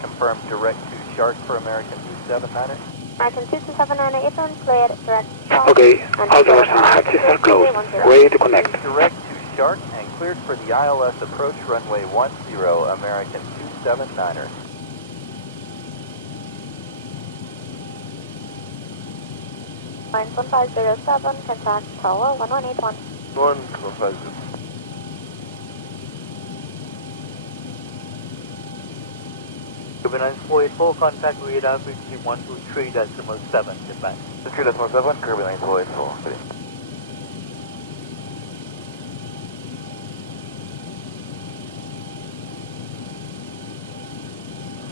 confirm direct to Shark for American 279er. American 2279er, apron cleared, direct to Shark. Okay, all doors and hatches are closed. Ready to connect. Direct to Shark and cleared for the ILS approach runway 10, American 279er. Line 1507, contact Tower 1181. 150. Cuban 484, contact radar frequency 123.7, goodbye. 3.7, Cuban 484.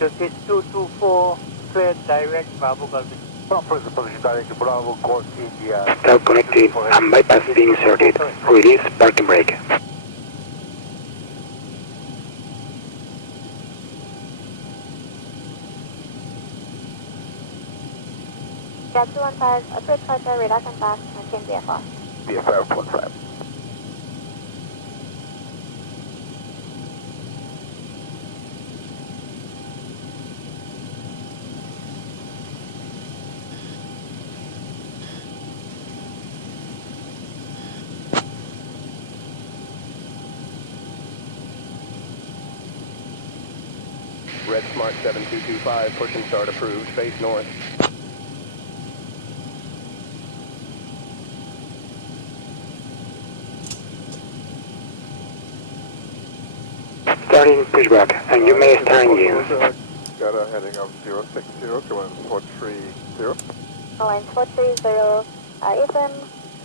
Just hit 224, cleared direct, Bravo Golf. Position direct to Bravo, course AGR. Start connected and bypass being inserted. Release parking brake. Jet 215, approach departure, radar contact, maintain VFR. VFR 15. Jetsmart 7225, push and start approved, face north. Starting pushback, and you may start engines. Got a heading of 060 to 430. Line 430, apron,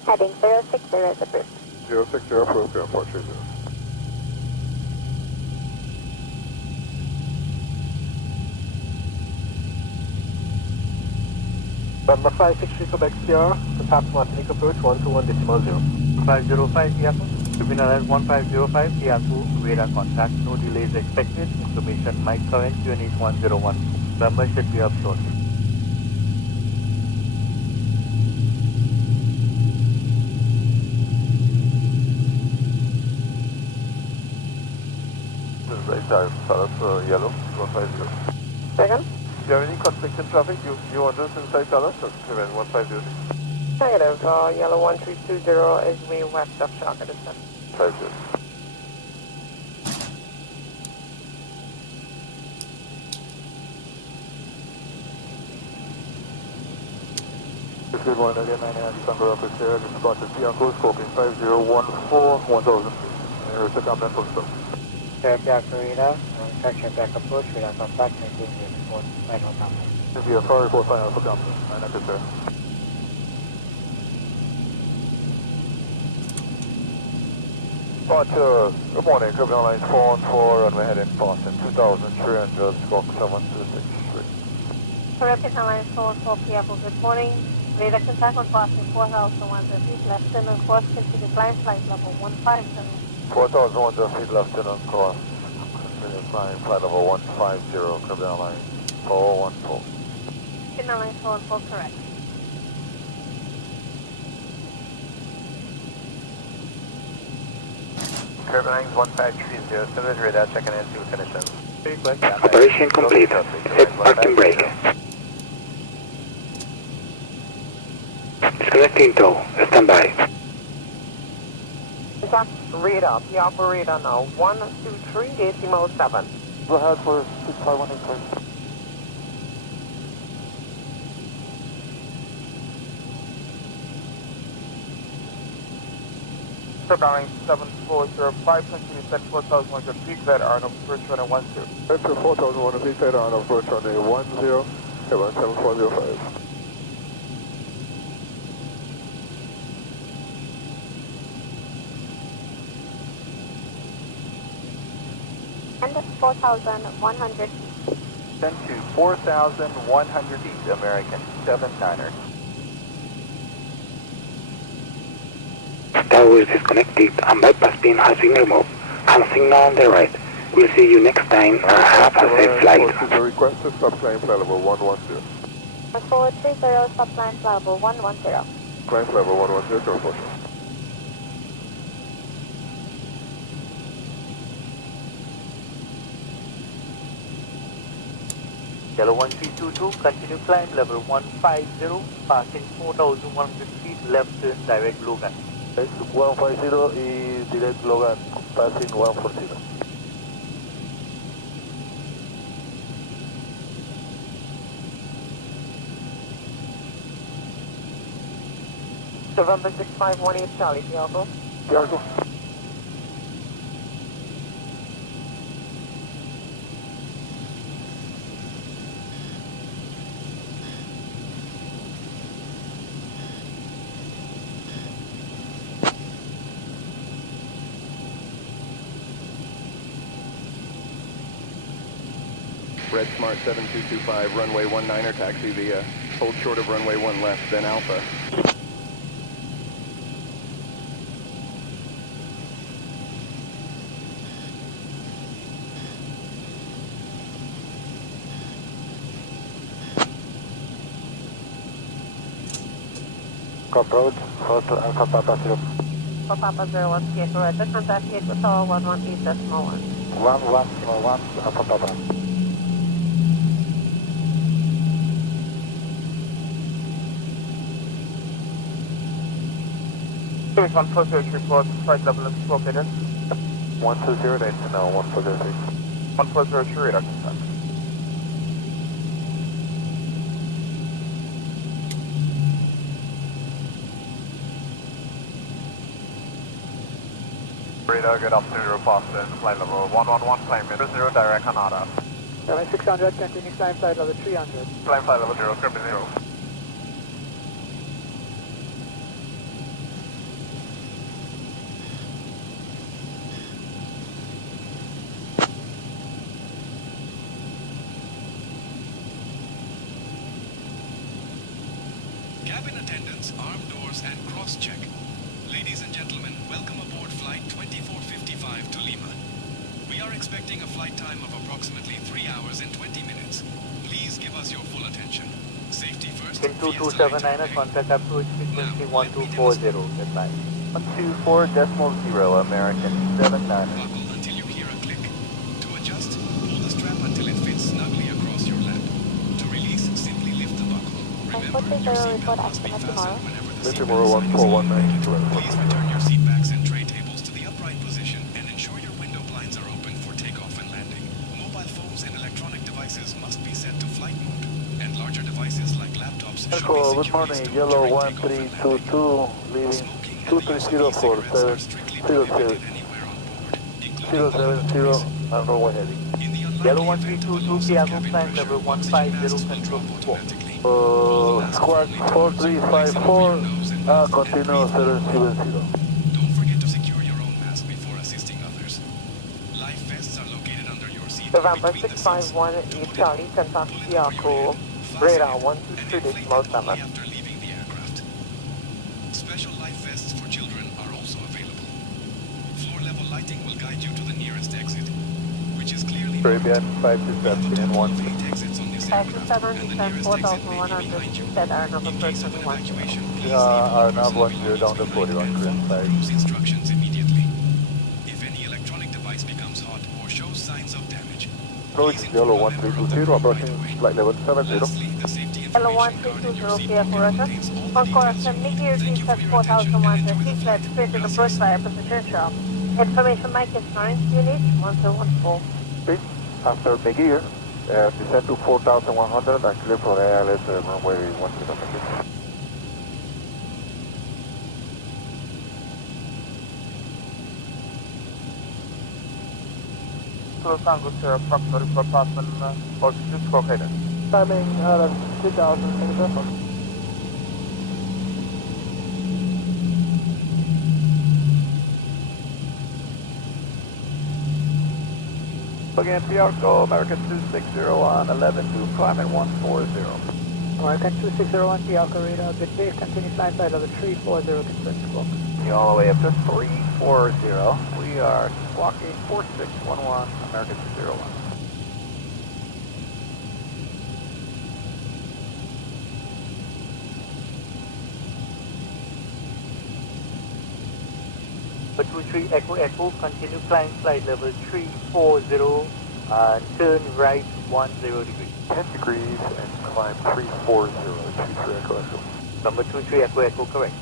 heading 060 is approved. 060 approved, 430. Number 563 Quebec Sierra, the top one, take approach 121.0. 505, Yahoo. Cuban Island 1505, Yahoo. Radar contact, no delays expected. Information, mic current, unit 101. Number should be up shortly. Right there, Talara, yellow, 150. Second? Do you have any conflicted traffic? You want us inside Talara? Cuban 150. Negative, yellow 1320 is way west of Shark at this time. 50. Good morning again, 99 December office here. Just spotted Bianco, scoping 5014, 1000 feet. Here's the command full stop. Aircraft radar, traction back approach, radar contact, maintain VFR, final contact. VFR report final for company, 99 sir. Departure, good morning, Cuban Airlines 414, runway heading Boston, 2300, squawk 7263. Correct, Line 414 PFO, good morning. Radar contact on Boston 4000 feet, left turn on course, continue climb flight level 150. 4,100 feet left in on course. Continue flying flight level 150, Cuban Airlines 414. Cuban Line 414, correct. Cuban Island 1530, service radar checking in to conditions. Operation complete. Set parking brake. Disconnecting tow. Stand by. Radar, Piafo radar now, 123.7. Go ahead for 6518, please. Boeing 7405, continue set 4,100 feet, cleared Arnold, approach runway 10. That's 4,100 feet, cleared on approach runway 10, Cuban 7405. And 4,100 feet. Send to 4,100 feet, American 79er. Tower is disconnected and bypass pin has been removed. And signal on the right. We'll see you next time and have a safe flight. The requested stop climb flight level 110. 430, stop line level 110. Climb flight level 110, go for sure. Yellow 1322, continue climb level 150, passing 4,100 feet, left turn direct Logan. 150 is direct Logan, passing 140. November 6518 Charlie, Tiago. Tiago. Jetsmart 7225, runway 19er, taxi via. Hold short of runway 1 left, then Alpha. Approach, Hotel Alpha Papa 0. For Papa 01, Sierra Correct, contact Sierra Tower 118.1. 1101 Alpha Papa. Service 140 report, flight level is located. 120, then to now 143. 140 radar contact. Radar, good afternoon, Boston, flight level 111, climb in 0, direct Canada. 600, continue climb flight level 300. Climb flight level 0, script 0. Cabin attendants, arm doors, and cross-check. Ladies and gentlemen, welcome aboard Flight 2455 to Lima. We are expecting a flight time of approximately 3 hours and 20 minutes. Please give us your full attention. Safety first. In 2279, contact approach frequency 1240, goodbye. 124.0, American 79. Buckle until you hear a click. To adjust, pull the strap until it fits snugly across your lap. To release, simply lift the buckle. Remember, your seatbelt must be fastened whenever the seatbelt sign is on. Please return your seatbacks and tray tables to the upright position and ensure your window blinds are open for takeoff and landing. Mobile phones and electronic devices must be set to flight mode, and larger devices like laptops should be Good securely morning, stored Yellow during takeoff and landing. 1322, leaving Smoking and 230 the use for of e-cigarettes are strictly 070, prohibited anywhere on board, including public 070, places. and runway heading. In the Yellow unlikely event of a 1322, loss of Tiago cabin climb pressure, level oxygen 150, masks will control drop 4. automatically. Squad 4354, continue 770. Don't forget to secure your own mask before assisting others. Life vests are located under your seat or November between the seats. 6518 Charlie, contact Tiago. Radar 123 decimal 7. After leaving the aircraft. Special life vests for children are also available. Floor level lighting will guide you to the nearest exit, which is clearly Caribbean marked. We have a 527 total and of 1. 8 exits on this Taxi aircraft, 7, and the descend nearest exit may be 4,100 behind you. feet, that are number In case of an 21. evacuation, please leave all Our personal nav 10 down to belongings 41, behind and follow Korean the side. crew's instructions immediately. If any electronic device becomes hot or shows signs of damage, Approach please Yellow inform a member of the 1320, crew approaching right away. flight level 70. Lastly, the safety Hello, information card in your 1320, seat Sierra pocket Correct. contains all the On course, details you make need. your Thank you for seat your at attention and 4,100 enjoy the feet, flight. left straight to the Gracias. first fire position shop. Information mic is 9, unit 1014. Please, after mid-gear, descend to 4,100 and clear for the ALS runway 10. Kilo Tango Sierra, Foxtrot report passing altitude located. Timing 2000 meters. Again, Tiago, American 2601, 11 to climb at 140. American 2601, Tiago radar, good day, continue climb flight level 340, confirm squawk. All the way up to 340. We are squawking 4611, American 201. But 23 Echo Echo, continue climb flight level 340, turn right degrees. 10 degrees and climb 340, 23 Echo Echo. Number 23 Echo Echo, correct.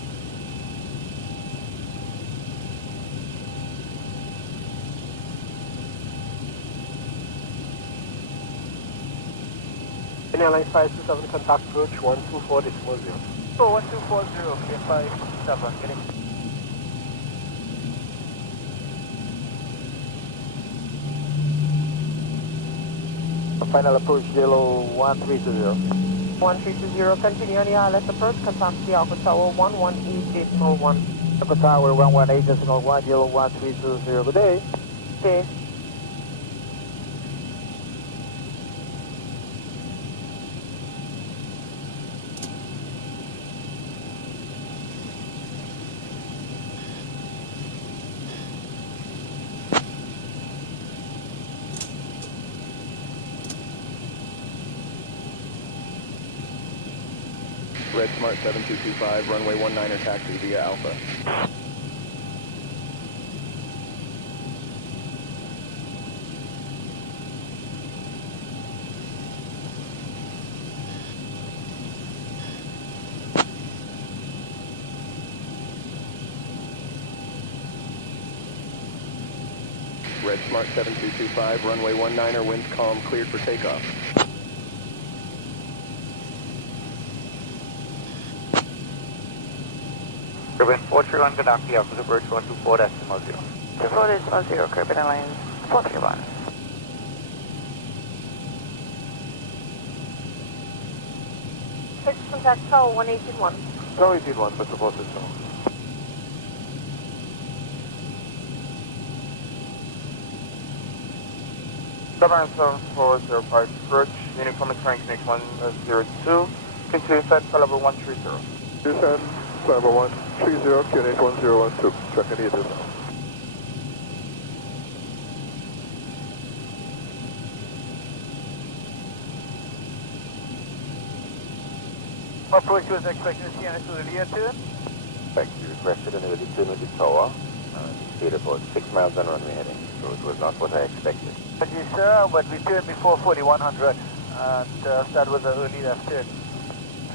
Airline 527, contact approach 124.0. 1240, clear 57, getting. Final approach, yellow 1320. 1320, continue on the ILS approach, contact the Alpha Tower 118.01. Alpha Tower 118.01, yellow 1320, good day. Okay. Jetsmart 7225, runway 19er taxi via Alpha. Jetsmart 7225, runway 19er, winds calm, cleared for takeoff. Turbine 431, contact the opposite approach 124.0. 24.0, Caribbean Airlines 431. Six, contact Tower 181. Tower 181, but support system. Turbine 7405, approach, uniform terrain connection 102, continue flight level 130. Descend, level 130, QNH 1012, track any additional. Approach was expected to see an earlier turn. Thank you. Requested an early turn with the tower. Stayed about 6 miles on runway heading, so it was not what I expected. Thank you, sir, but we turned before 4100, and that was an early left turn.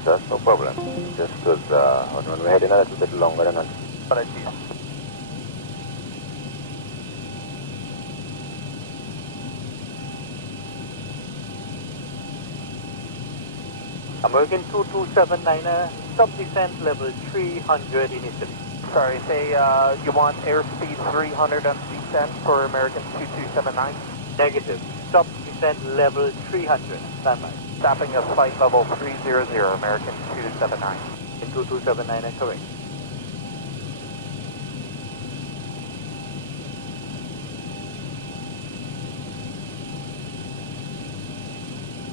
That's no problem. Just because on runway heading a little bit longer than anticipated. But I see. American 2279er, stop descent level 300 initially. Sorry, say you want airspeed 300 on descent for American 2279? Negative. Stop descent level 300. Standby. Stopping at flight level 300, American 279. In 2279er, correct.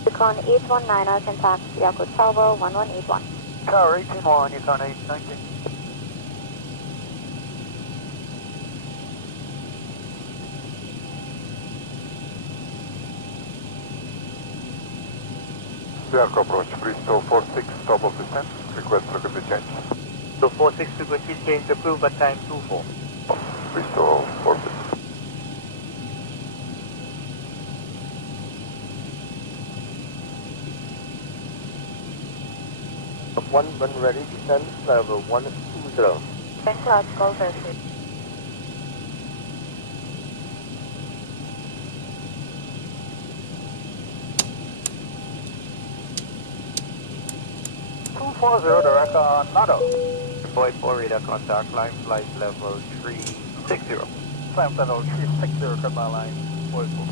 Yukon 819er, contact Yaku Tower 1181. Tower 181, Yukon 819. Aircraft approach, Bristol 46, top of descent, request frequency change. So 46 frequency change approved at time 24. Bristol 46. When ready, descend level 120. Thanks, logical version. Direct on Lado. Deployed for radar contact, line flight level 360. Climb level 360, cut my line. Voiceful.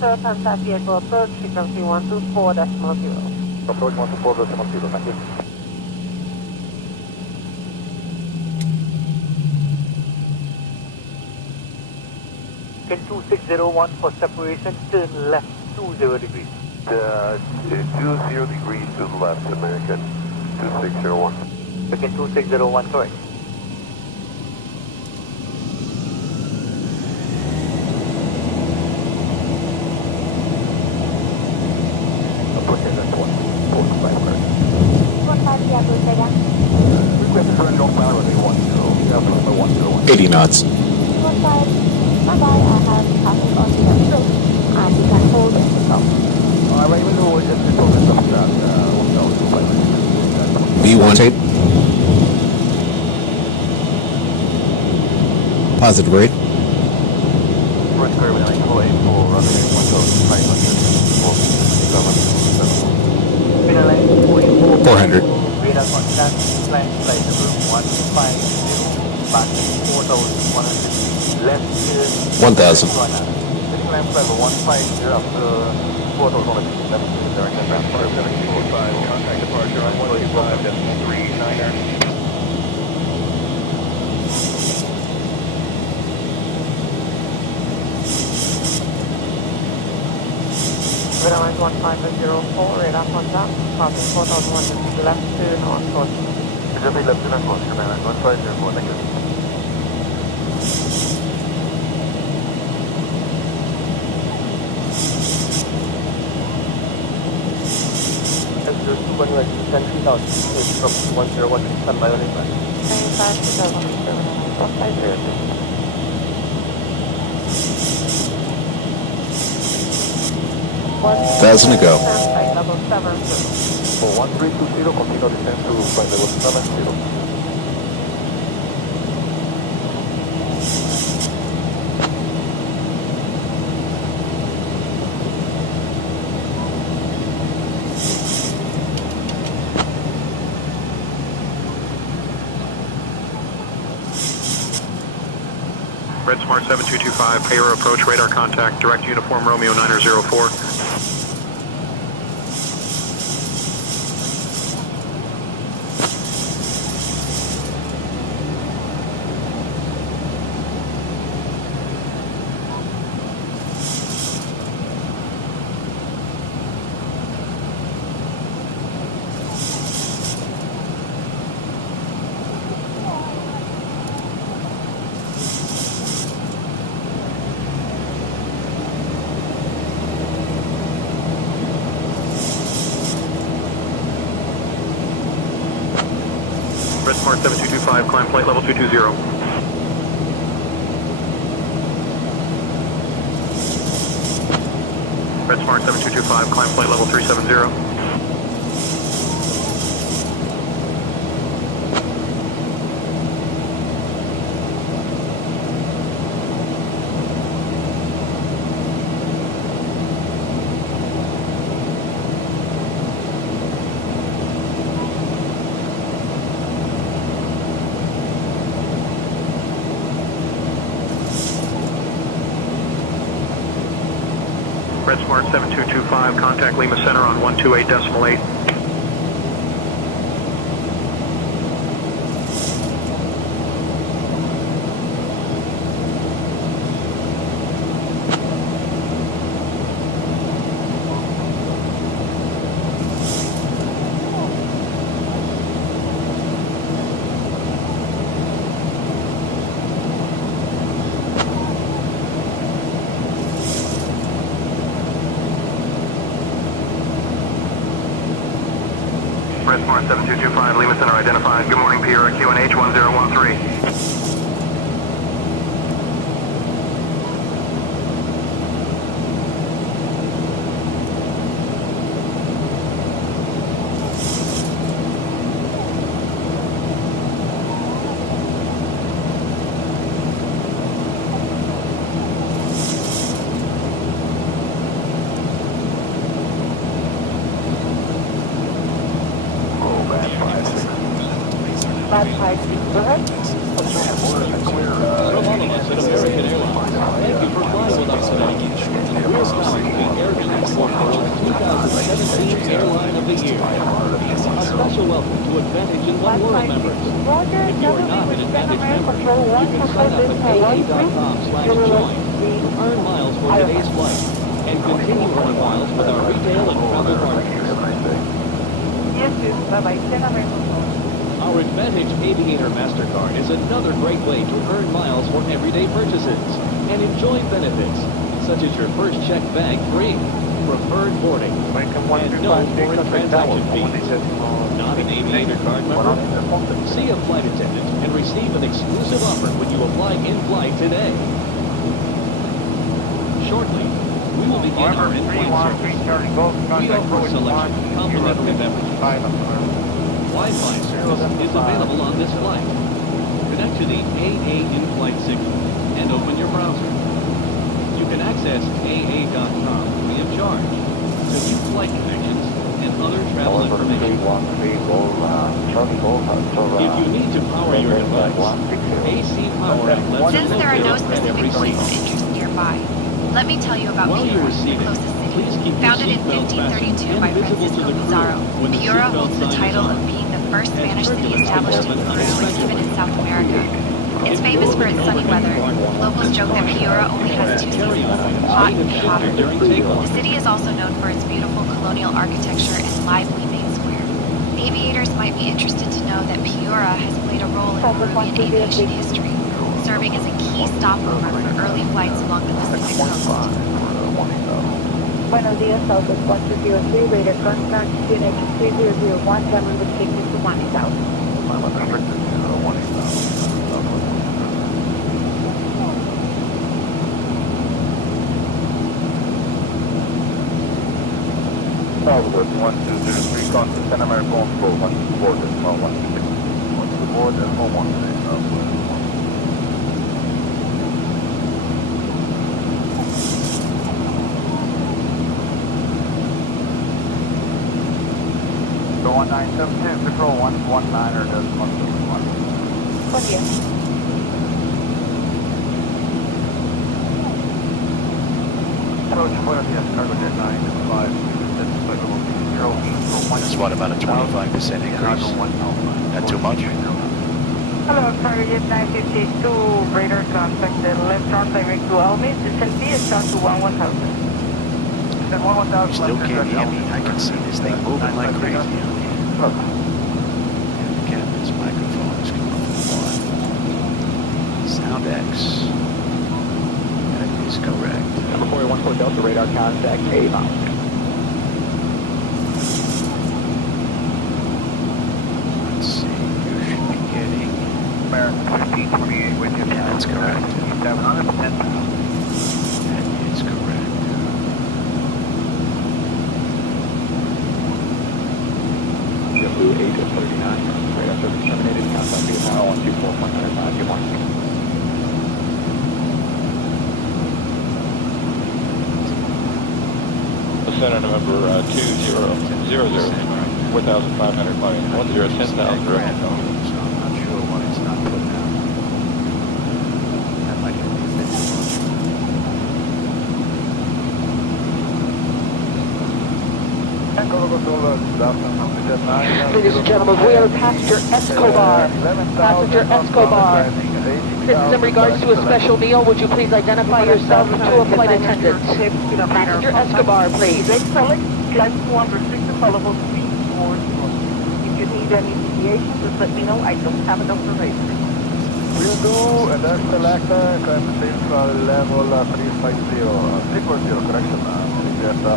Contact vehicle approach, frequency 124.0. Approach 124.0, thank you. Can 2601 for separation, turn left 20 degrees. 20 degrees to the left, American 2601. Can 2601, correct. Approaching at 145, correct. 15 Yaku, say again. Request to turn northbound runway 10, 80 knots. One side. Bye-bye. I have passed on the approach. And you can hold it yourself. Alright, even though just the focus of that, 1,500. B1 tape. Positive rate. First curve 9484, runway 1,500. Radar line 44. 400. Radar contact, climb flight level 150, passing 4,100, left is 1,000. City climb flight level 150 after 4,100, left is direction transfer 745, contact departure on 125.39er. Radar line 1504, radar contact, passing 4,100 left to non-course. Just be left to non-course, Commander, 1504, thank you. Descend 3,000 from 101 Sun by only 1,000 to go. Flight level 70. For 1320, continue descent to flight level 70. Jetsmart 7225, Peru approach, radar contact, direct uniform Romeo 904. Jetsmart 7225, climb flight level 220. Jetsmart 7225, climb flight level 370. Jetsmart 7225, contact Lima Center on 128.8. Jetsmart 7225, Lima Center identified. Good morning, Pierre, QNH 1013. Flight 56, go ahead. From all of us at American Airlines, thank you for flying with us today. We're proud to be Airline World's 2017 Airline of the Year. A special welcome to Advantage and One World members. If you are not an Advantage member, you can sign up at AA.com/join to earn miles for today's flight and continue earning miles with our retail and travel partners. Yes, yes. Bye-bye. Our Advantage Aviator MasterCard is another great way to earn miles for everyday purchases and enjoy benefits, such as your first check bag free, preferred boarding, and no foreign transaction fees. Not an aviator card member? See a flight attendant and receive an exclusive offer when you apply in flight today. Shortly, we will begin our in-flight service. We offer a selection of complimentary beverages. Wi-Fi service is available on this flight. Connect to the AA in-flight signal and open your browser. You can access AA.com free of charge to view flight connections and other travel information. If you need to power your device, AC power outlets Since there are no are located at specific every points of seat. interest nearby, let me tell you about While you Piura, are the seated, closest please city. keep your Founded in seatbelt fastened 1532 and by visible to Francisco the crew Pizarro, when the Piura seatbelt holds the sign is title on. of being the first As Spanish city turbulence established in development Peru and even in South America. It's famous for its sunny weather. Locals joke that Piura only has two seasons, hot and hotter. The city is also known for its beautiful colonial architecture and lively main square. Aviators might be interested to know that Piura has played a role in Peruvian aviation history, serving as a key stopover for early flights along the Pacific coast. Buenos días, Southwest 1203, radar contact, QNH 3001, Cameron would take you to 1000. Southwest 1203, contact Pan American 414, decimal 16. Board decimal 16, Southwest. So 1972, control 119er decimal 1. Buen día. Approach Buenos Dias, cargo jet 925. That's what, about a 25% increase? Not too much? Hello, cargo jet 952, radar contact, the left turn direct to Almis, descend via start to 1000. You still can't hear me. I can see this thing moving like crazy out here. The captain's microphone is coming from 1. Sound X. That is correct. Number 414 Delta radar contact, A-bound. Let's see. You should be getting... American 1528 with you. Yeah, that's correct. 710. That is correct. JetBlue 839, radar service terminated, contact Vietnam 124.95, good morning. Center November 2000, 4,500 money, 10,000 direct. So I'm not sure why it's not put down. That might be a bit too Ladies and gentlemen, we have a passenger Escobar. Passenger Escobar. This is in regards to a special meal. Would you please identify yourself to a flight attendant? Passenger Escobar, please. Flight 206 available to me. If you need any deviation, just let me know. I don't have enough reservations. Will do, and that's selector, climb safe level 350, 340, correction, Delta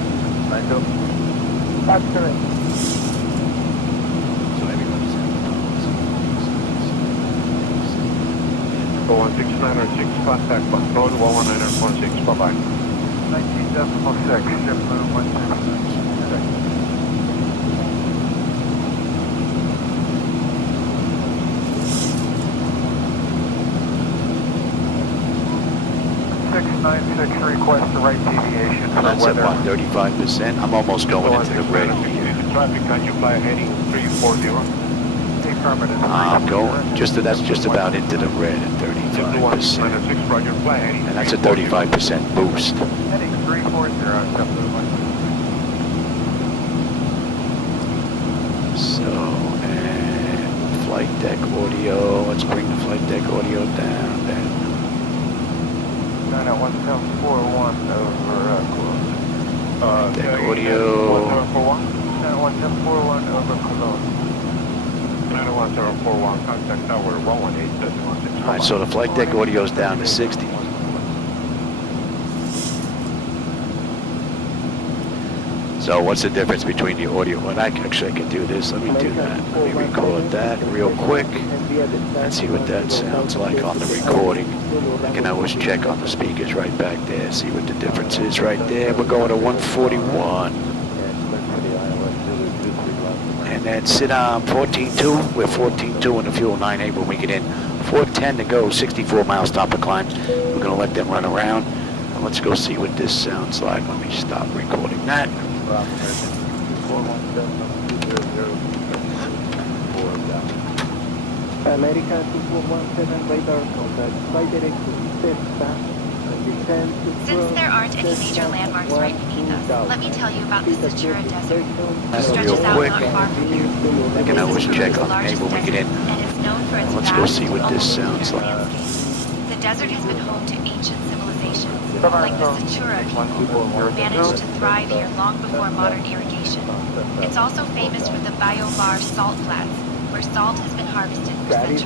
90. That's correct. So everybody's Go 16906, contact control 119.6, bye-bye. 19.6, shipment 169. 696 request the right deviation for That's weather. at what, 35%? I'm almost going into the red. Traffic, can you fly heading 340? Affirmative. I'm going. That's just about into the red at 35%. Roger, fly heading. And that's a 35% boost. Heading 340, So, and flight deck audio. Let's bring the flight deck audio down then. 91741 over Deck audio. 1741. 91741 over Cologne. 91741, contact tower 118.16. Alright, so the flight deck audio is down to 60. So what's the difference between the audio? Well, I actually can do this. Let me do that. Let me record that real quick and see what that sounds like on the recording. I can always check on the speakers right back there, see what the difference is right there. We're going to 141. And then sit on 14.2. We're 14.2 in the fuel, 9.8 when we get in. 410 to go, 64 miles top of climb. We're going to let them run around. And let's go see what this sounds like. Let me stop recording that. America 2417 radar contact, flight direct to Cessna. Since there aren't any major landmarks right beneath us, let me tell you about the Talara Desert. It That's stretches real out quick. not far from here. I can always check on the Largest when we get in. desert, and it's known for its Let's go vast, see what this almost sounds lunar like. landscape. The desert has been home to ancient civilizations, like the Satura people, who managed to thrive here long before modern irrigation. It's also famous for the Biobar salt flats, where salt has been harvested for centuries.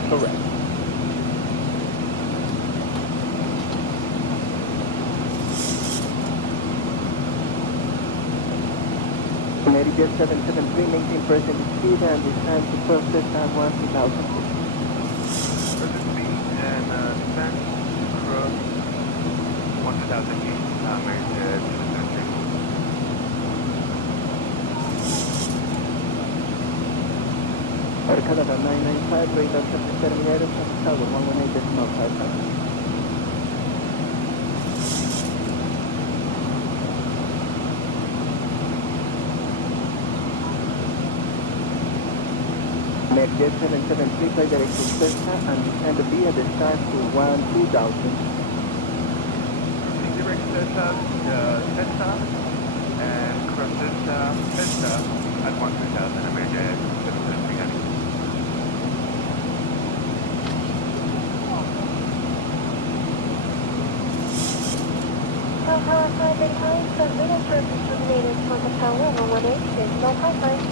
Jet 773, maintain present speed and descend to process at 1,000 feet. Present speed and descend across 1,000 feet. Canada 995, radar surface terminated from tower 118.5. Jet 773, flight direct to Cessna and descend via the start to 12,000. Direct Cessna and cross Cessna at 1,000 American 773. Tower 585, the radar surface terminated from the tower 118, no pipeline.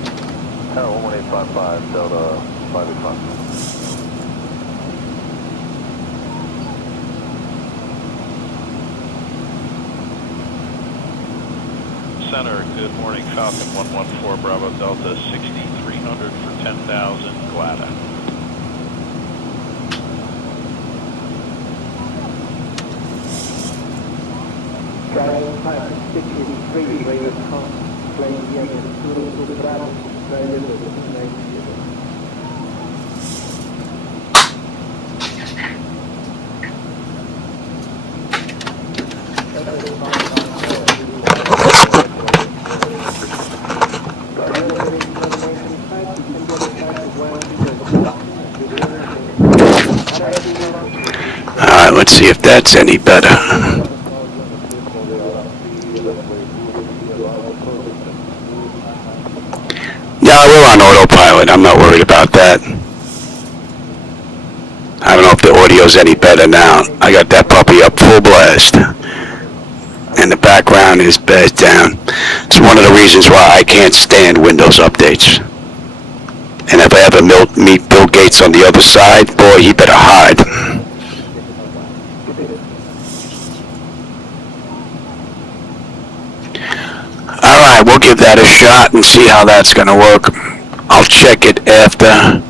Tower 11855, Delta 585. Center, good morning, Falcon 114 Bravo Delta 6300 for 10,000 Glada. Trial 5683, radar call, flying via the Bravo, Alright, let's see if that's any better. Yeah, we're on autopilot. I'm not worried about that. I don't know if the audio's any better now. I got that puppy up full blast. And the background is bed down. It's one of the reasons why I can't stand Windows updates. And if I ever meet Bill Gates on the other side, boy, he better hide. Alright, we'll give that a shot and see how that's going to work. I'll check it after,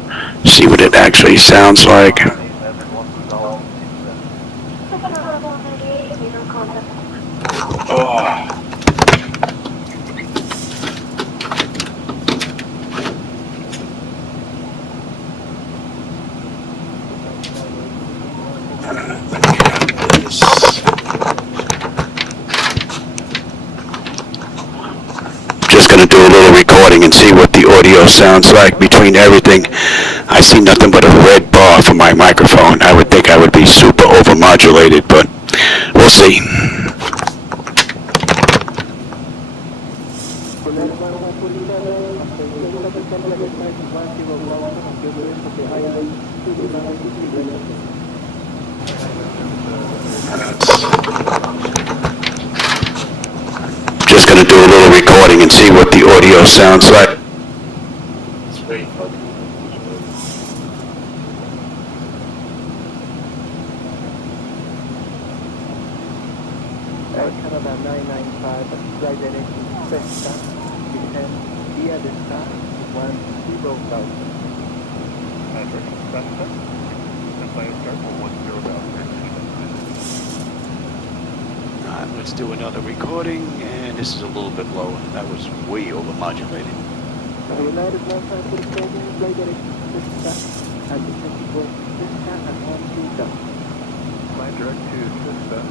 see what it actually sounds like. Oh. Just going to do a little recording and see what the audio sounds like between everything. I see nothing but a red bar for my microphone. I would think I would be super overmodulated, but we'll see. Just going to do a little recording and see what the audio sounds like. Canada 995, flight direct to Cessna. and via the start, one Zibo flight. Patrick, Cessna, Empire start for 10,000. Alright, let's do another recording, and this is a little bit low. That was way over modulated. United 154, Flightdeck, at the 54, and on seatbelt. Flight direct to Cessna,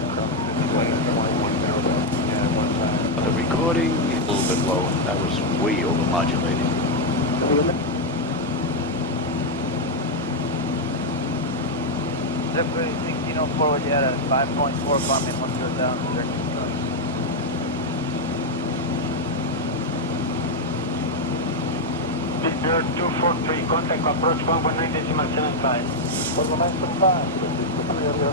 aircraft flight 110, and 15. The recording, a little bit low. That was way over modulated. Zip 1604 with you at 5.4 climbing 10 down. Spirit 243, contact approach 119.75. 119.5, this is the 3 of you.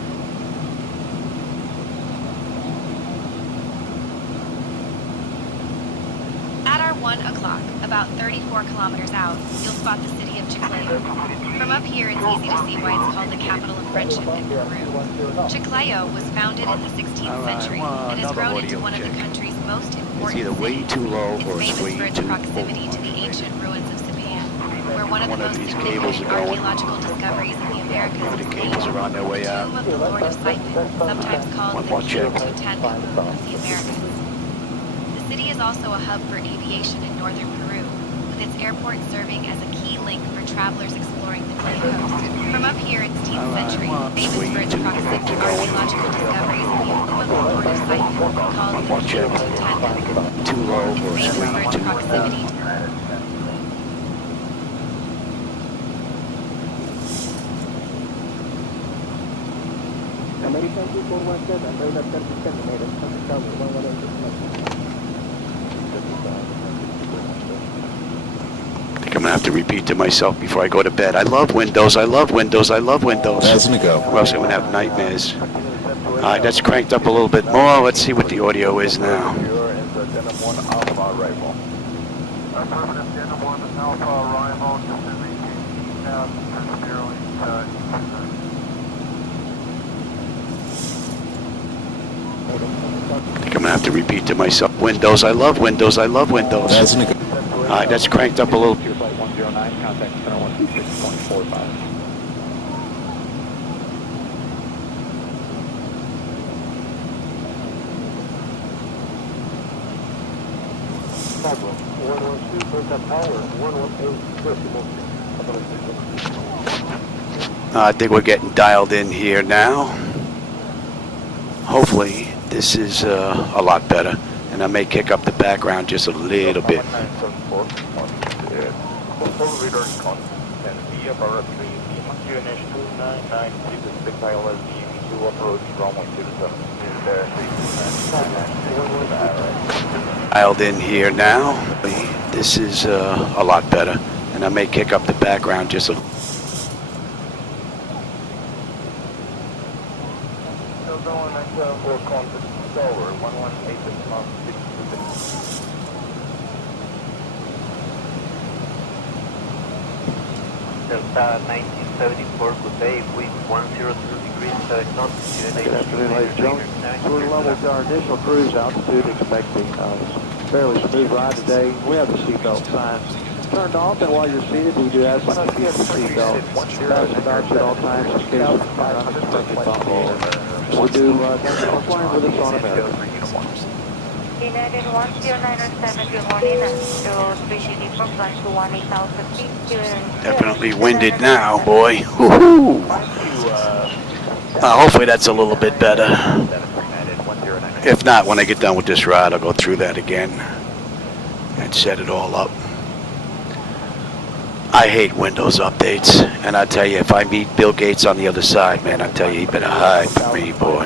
At our 1 o'clock, about 34 kilometers out, you'll spot the city of Chiclayo. From up here, it's easy to see why it's called the capital of friendship in Peru. Chiclayo was founded in the 16th century and has grown into one of the country's most important It's either way too low or cities. it's It's way famous for its too proximity to the ancient ruins of Sibian, where one of the most significant archaeological discoveries in the Americas is the cables are on their way out. tomb of the Lord of Siphon, sometimes called the Q210 of the Americas. The city is also a hub for aviation in northern Peru, with its airport serving as a key link for travelers exploring the Gulf Coast. From up here in the 16th century, famous for its proximity to archaeological discoveries in the tomb of the Lord of Siphon, called the Q210. Too low It's or it's famous for way its too proximity low. to American 2417, radar service terminated, contact tower 118. I think I'm gonna have to repeat to myself before I go to bed. I love Windows, I love Windows, I love Windows. That's a go. Or else I'm gonna have nightmares. Alright, that's cranked up a little bit more. Let's see what the audio is now. Affirmative, Denim 1 Alpha arrival, I think I'm gonna have to repeat to myself. Windows, I love Windows, I love Windows. That's a go. Alright, that's cranked up a little. Pure Flight 109, contact center 126.45. I think we're getting dialed in here now. Hopefully this is a lot better, and I may kick up the background just a little bit. Dialed in here now. This is a lot better, and I may kick up the background just a little. Still going at 4 contact Tower 118. Delta 1974, good day, wind 102 degrees knots. Good afternoon, ladies and gentlemen. We're level to our initial cruise altitude, expecting a fairly smooth ride today. We have the seatbelt signs turned off, and while you're seated, we do ask you to keep the seatbelt fastened about you at all times in case of fire unexpected bump air. We do thank you for flying with us on America. United 10907, good morning, and to 3GD for flight to 18000 feet. Definitely winded now, boy. Woohoo! Hopefully that's a little bit better. If not, when I get done with this ride, I'll go through that again and set it all up. I hate Windows updates, and I tell you, if I meet Bill Gates on the other side, man, I tell you, he better hide from me, boy.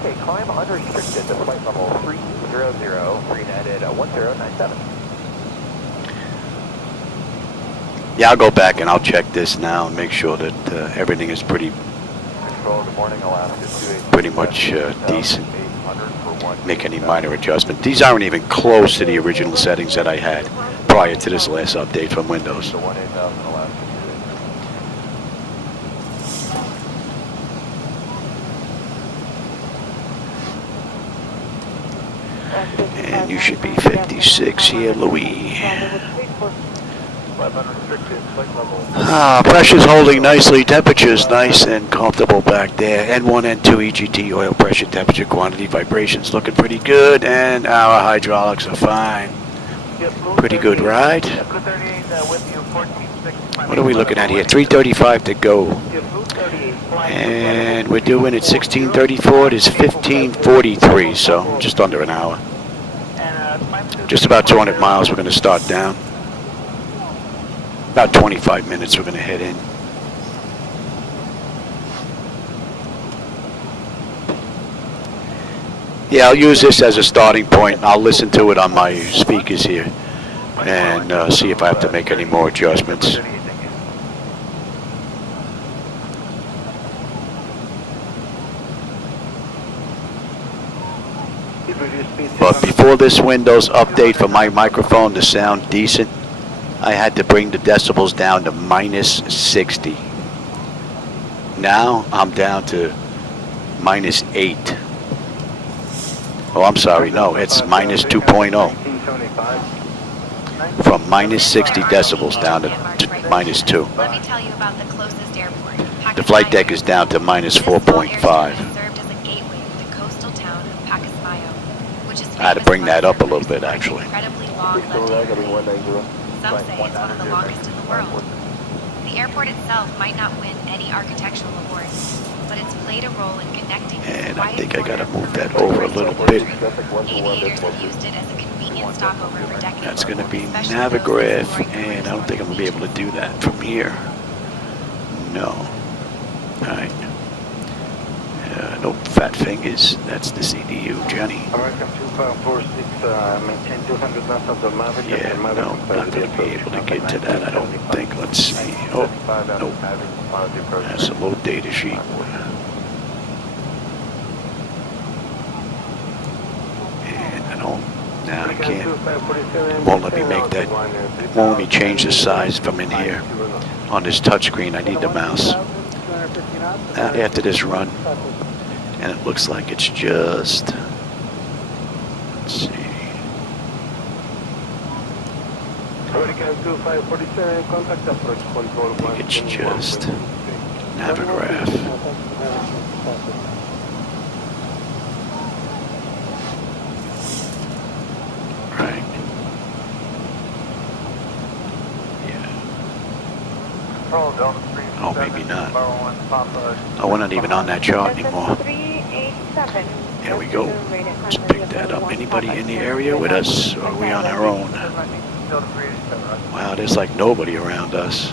Okay, climb unrestricted to flight level 300, green headed 1097. Yeah, I'll go back and I'll check this now and make sure that everything is pretty Good morning, Alaska pretty much decent. Make any minor adjustment. These aren't even close to the original settings that I had prior to this last update from Windows. You should be 56 here, Louis. Pressure's holding nicely. Temperature's nice and comfortable back there. N1, N2, EGT, oil pressure, temperature, quantity, vibrations looking pretty good, and our hydraulics are fine. Pretty good ride. What are we looking at here? 3:35 to go. And we're doing at 16:34. It is 15:43, so just under an hour. Just about 200 miles we're going to start down. About 25 minutes we're going to head in. Yeah, I'll use this as a starting point. I'll listen to it on my speakers here and see if I have to make any more adjustments. But before this Windows update for my microphone to sound decent, I had to bring the decibels down to minus 60. Now I'm down to minus 8. Oh, I'm sorry, no, it's minus 2.0. From minus 60 decibels down to minus 2. Let me tell you about the closest airport. The flight deck is down to minus 4.5. I had to bring that up a little bit, actually. Some say it's one of the longest in the world. The airport itself might not win any architectural awards, but it's played a role in connecting. And I think I gotta move that over a little bit. Aviators have used it as a convenient stopover for decades. That's gonna be Navigraph, and I don't think I'm gonna be able to do that from here. No. Alright. No fat fingers. That's the CDU, Johnny. American 2546, maintain 200 knots of the Maverick. Yeah, no, not going to be able to get to that, I don't think. Let's see. Oh, nope. That's a low data sheet. And I don't, now I can't. Won't let me make that. Won't let me change the size if I'm in here. On this touchscreen, I need the mouse. After this run. And it looks like it's just, let's see. I think it's just Navigraph. Right. Yeah. Oh, maybe not. Oh, we're not even on that chart anymore. There we go. Let's pick that up. Anybody in the area with us, or are we on our own? Wow, there's like nobody around us.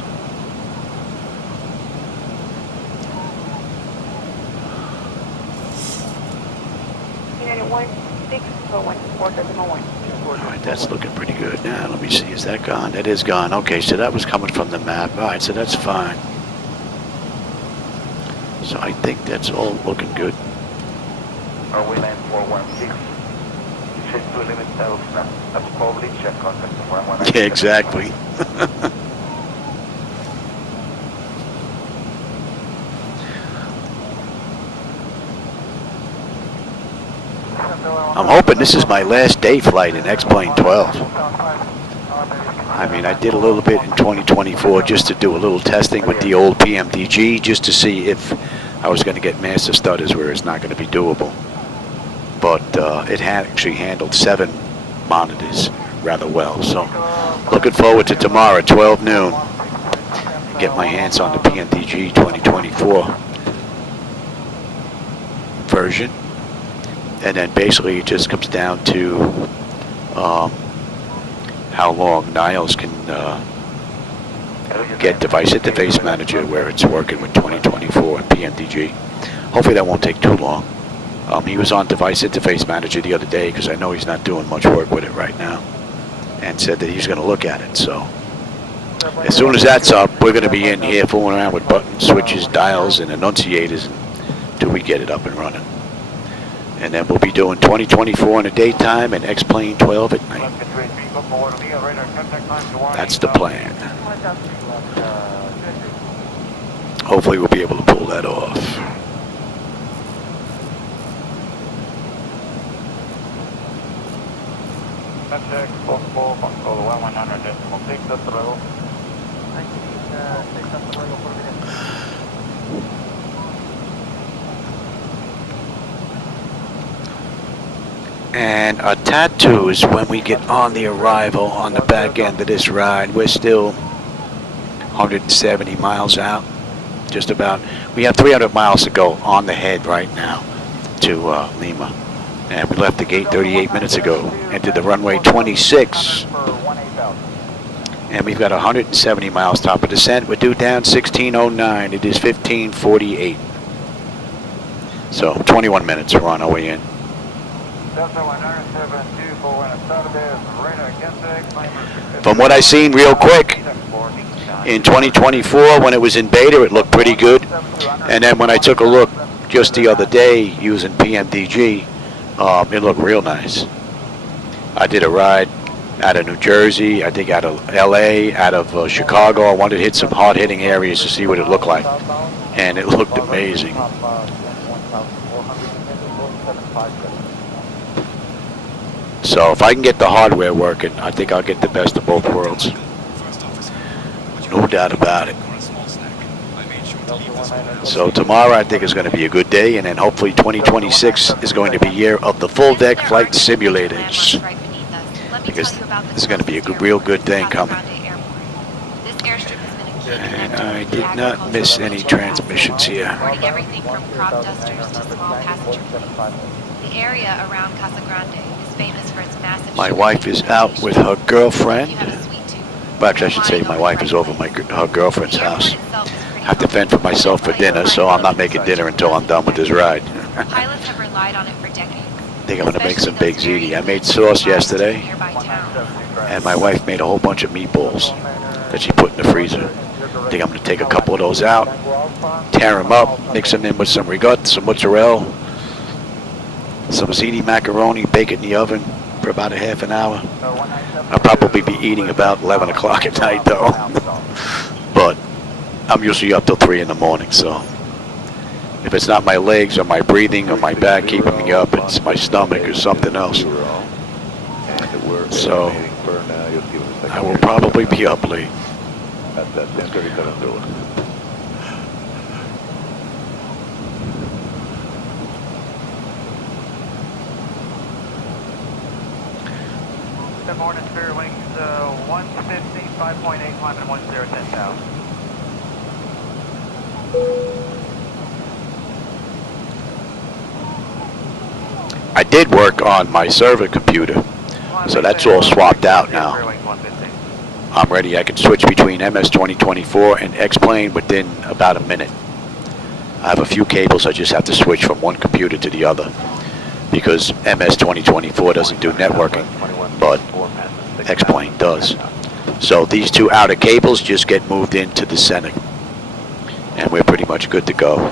Alright, that's looking pretty good. Now, let me see. Is that gone? That is gone. Okay, so that was coming from the map. Alright, so that's fine. So I think that's all looking good. Runway 9416. Shift to limit level that's probably check contact to 119. Yeah, exactly. I'm hoping this is my last day flight in X-Plane 12. I mean, I did a little bit in 2024 just to do a little testing with the old PMDG just to see if I was going to get master stutters where it's not going to be doable. But it had actually handled 7 monitors rather well. So looking forward to tomorrow at 12 noon. Get my hands on the PMDG 2024 version. And then basically it just comes down to how long Niles can get device interface manager where it's working with 2024 and PMDG. Hopefully that won't take too long. He was on device interface manager the other day because I know he's not doing much work with it right now, and said that he's going to look at it. So as soon as that's up, we're going to be in here fooling around with buttons, switches, dials, and annunciators until we get it up and running. And then we'll be doing 2024 in the daytime and X-Plane 12 at night. That's the plan. Hopefully we'll be able to pull that off. Check, possible, control 1100.6, that's the level. And our tattoos, when we get on the arrival on the back end of this ride, we're still 170 miles out, just about. We have 300 miles to go on the head right now to Lima. And we left the gate 38 minutes ago, entered the runway 26. And we've got 170 miles top of descent. We're due down 1609. It is 1548. So 21 minutes, we're on our way in. From what I seen real quick, in 2024 when it was in beta, it looked pretty good. And then when I took a look just the other day using PMDG, it looked real nice. I did a ride out of New Jersey, I think out of LA, out of Chicago. I wanted to hit some hard-hitting areas to see what it looked like. And it looked amazing. So if I can get the hardware working, I think I'll get the best of both worlds. No doubt about it. So tomorrow I think is going to be a good day, and then hopefully 2026 is going to be year of the full deck flight simulators. Because this is going to be a good, real good thing coming. And I did not miss any transmissions here. Everything from crop dusters to small passenger planes. The area around Casa Grande is famous for its massive. My wife is out with her girlfriend. But actually, I should say my wife is over her girlfriend's house. I have to fend for myself for dinner, so I'm not making dinner until I'm done with this ride. Pilots have relied on it for decades. I think I'm going to make some baked ziti. I made sauce yesterday, and my wife made a whole bunch of meatballs that she put in the freezer. I think I'm going to take a couple of those out, tear them up, mix them in with some ricotta, some mozzarella, some ziti macaroni, bake it in the oven for about a half an hour. I'll probably be eating about 11 o'clock at night, though. But I'm usually up till 3 in the morning, so if it's not my legs or my breathing or my back keeping me up, it's my stomach or something else. So I will probably be up late. That's 1037 Zulu. Good morning, Spirit Wings 150, 5.8, climbing 10,000. I did work on my server computer, so that's all swapped out now. I'm ready. I can switch between MS 2024 and X-Plane within about a minute. I have a few cables I just have to switch from one computer to the other because MS 2024 doesn't do networking, but X-Plane does. So these two outer cables just get moved into the center, and we're pretty much good to go.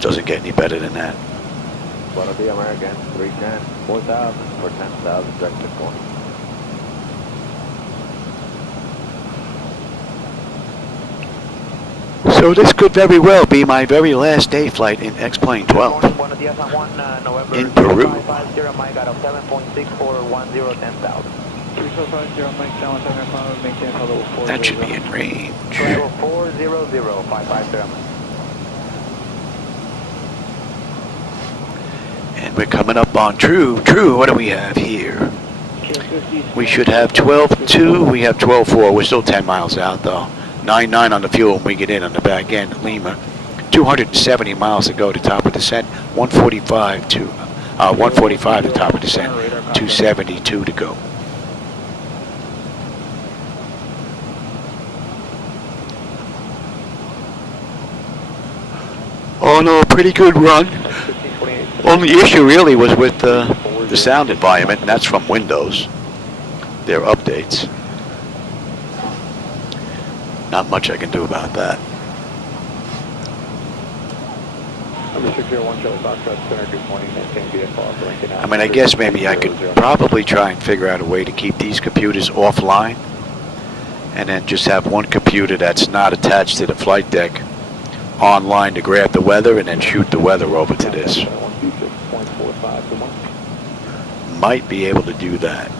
Doesn't get any better than that. One of the Americans, 310, 4,000 for 10,000 direct to point. So this could very well be my very last day flight in X-Plane 12 in Peru. That should be in range. And we're coming up on True. True, what do we have here? We should have 12.2, we have 12.4. We're still 10 miles out though. 9.9 on the fuel when we get in on the back end at Lima. 270 miles to go to top of descent. 145 to 145 to top of descent. 272 to go. Oh no, pretty good run. Only issue really was with the sound environment, and that's from Windows. Their updates. Not much I can do about that. I mean, I guess maybe I could probably try and figure out a way to keep these computers offline and then just have one computer that's not attached to the flight deck online to grab the weather and then shoot the weather over to this. might be able to do that.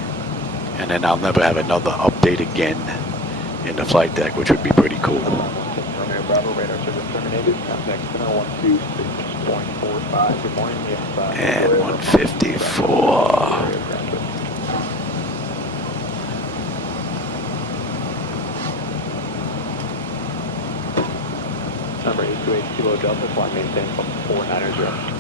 And then I'll never have another update again in the flight deck, which would be pretty cool. And 154. Number 828 Kilo Delta, flight maintain 490.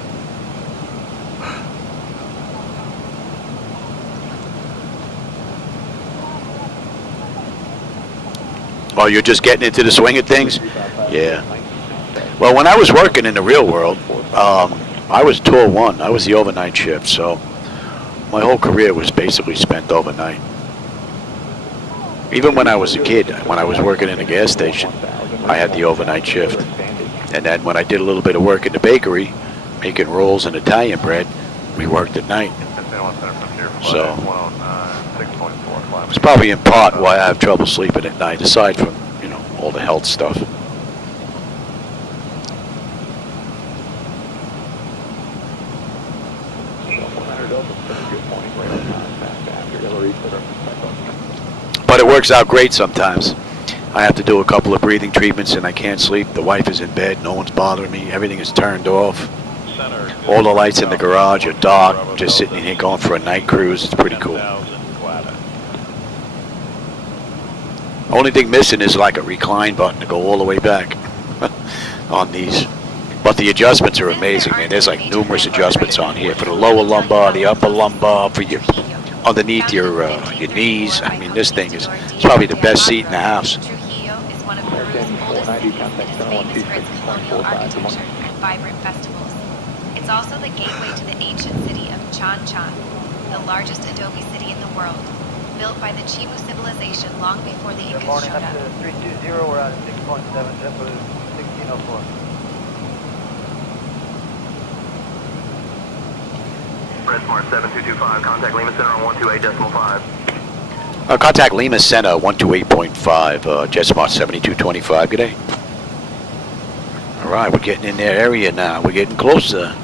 Oh, you're just getting into the swing of things? Yeah. Well, when I was working in the real world, I was tour one. I was the overnight shift, so my whole career was basically spent overnight. Even when I was a kid, when I was working in a gas station, I had the overnight shift. And then when I did a little bit of work in the bakery, making rolls and Italian bread, we worked at night. So it's probably in part why I have trouble sleeping at night, aside from, you know, all the health stuff. But it works out great sometimes. I have to do a couple of breathing treatments and I can't sleep. The wife is in bed, no one's bothering me, everything is turned off. All the lights in the garage are dark, just sitting here going for a night cruise. It's pretty cool. Only thing missing is like a recline button to go all the way back on these. But the adjustments are amazing, man. There's like numerous adjustments on here for the lower lumbar, the upper lumbar, for your underneath your knees. I mean, this thing is probably the best seat in the house. Vibrant festivals. It's also the gateway to the ancient city of Chan Chan, the largest adobe city in the world, built by the Chimu civilization long before the Incas showed up. 320, we're on 6.7, Zip 1604. Jetsmart 7225, contact Lima Center on 128.5. Contact Lima Center 128.5, Jetsmart 7225, good day. All right, we're getting in their area now. We're getting closer.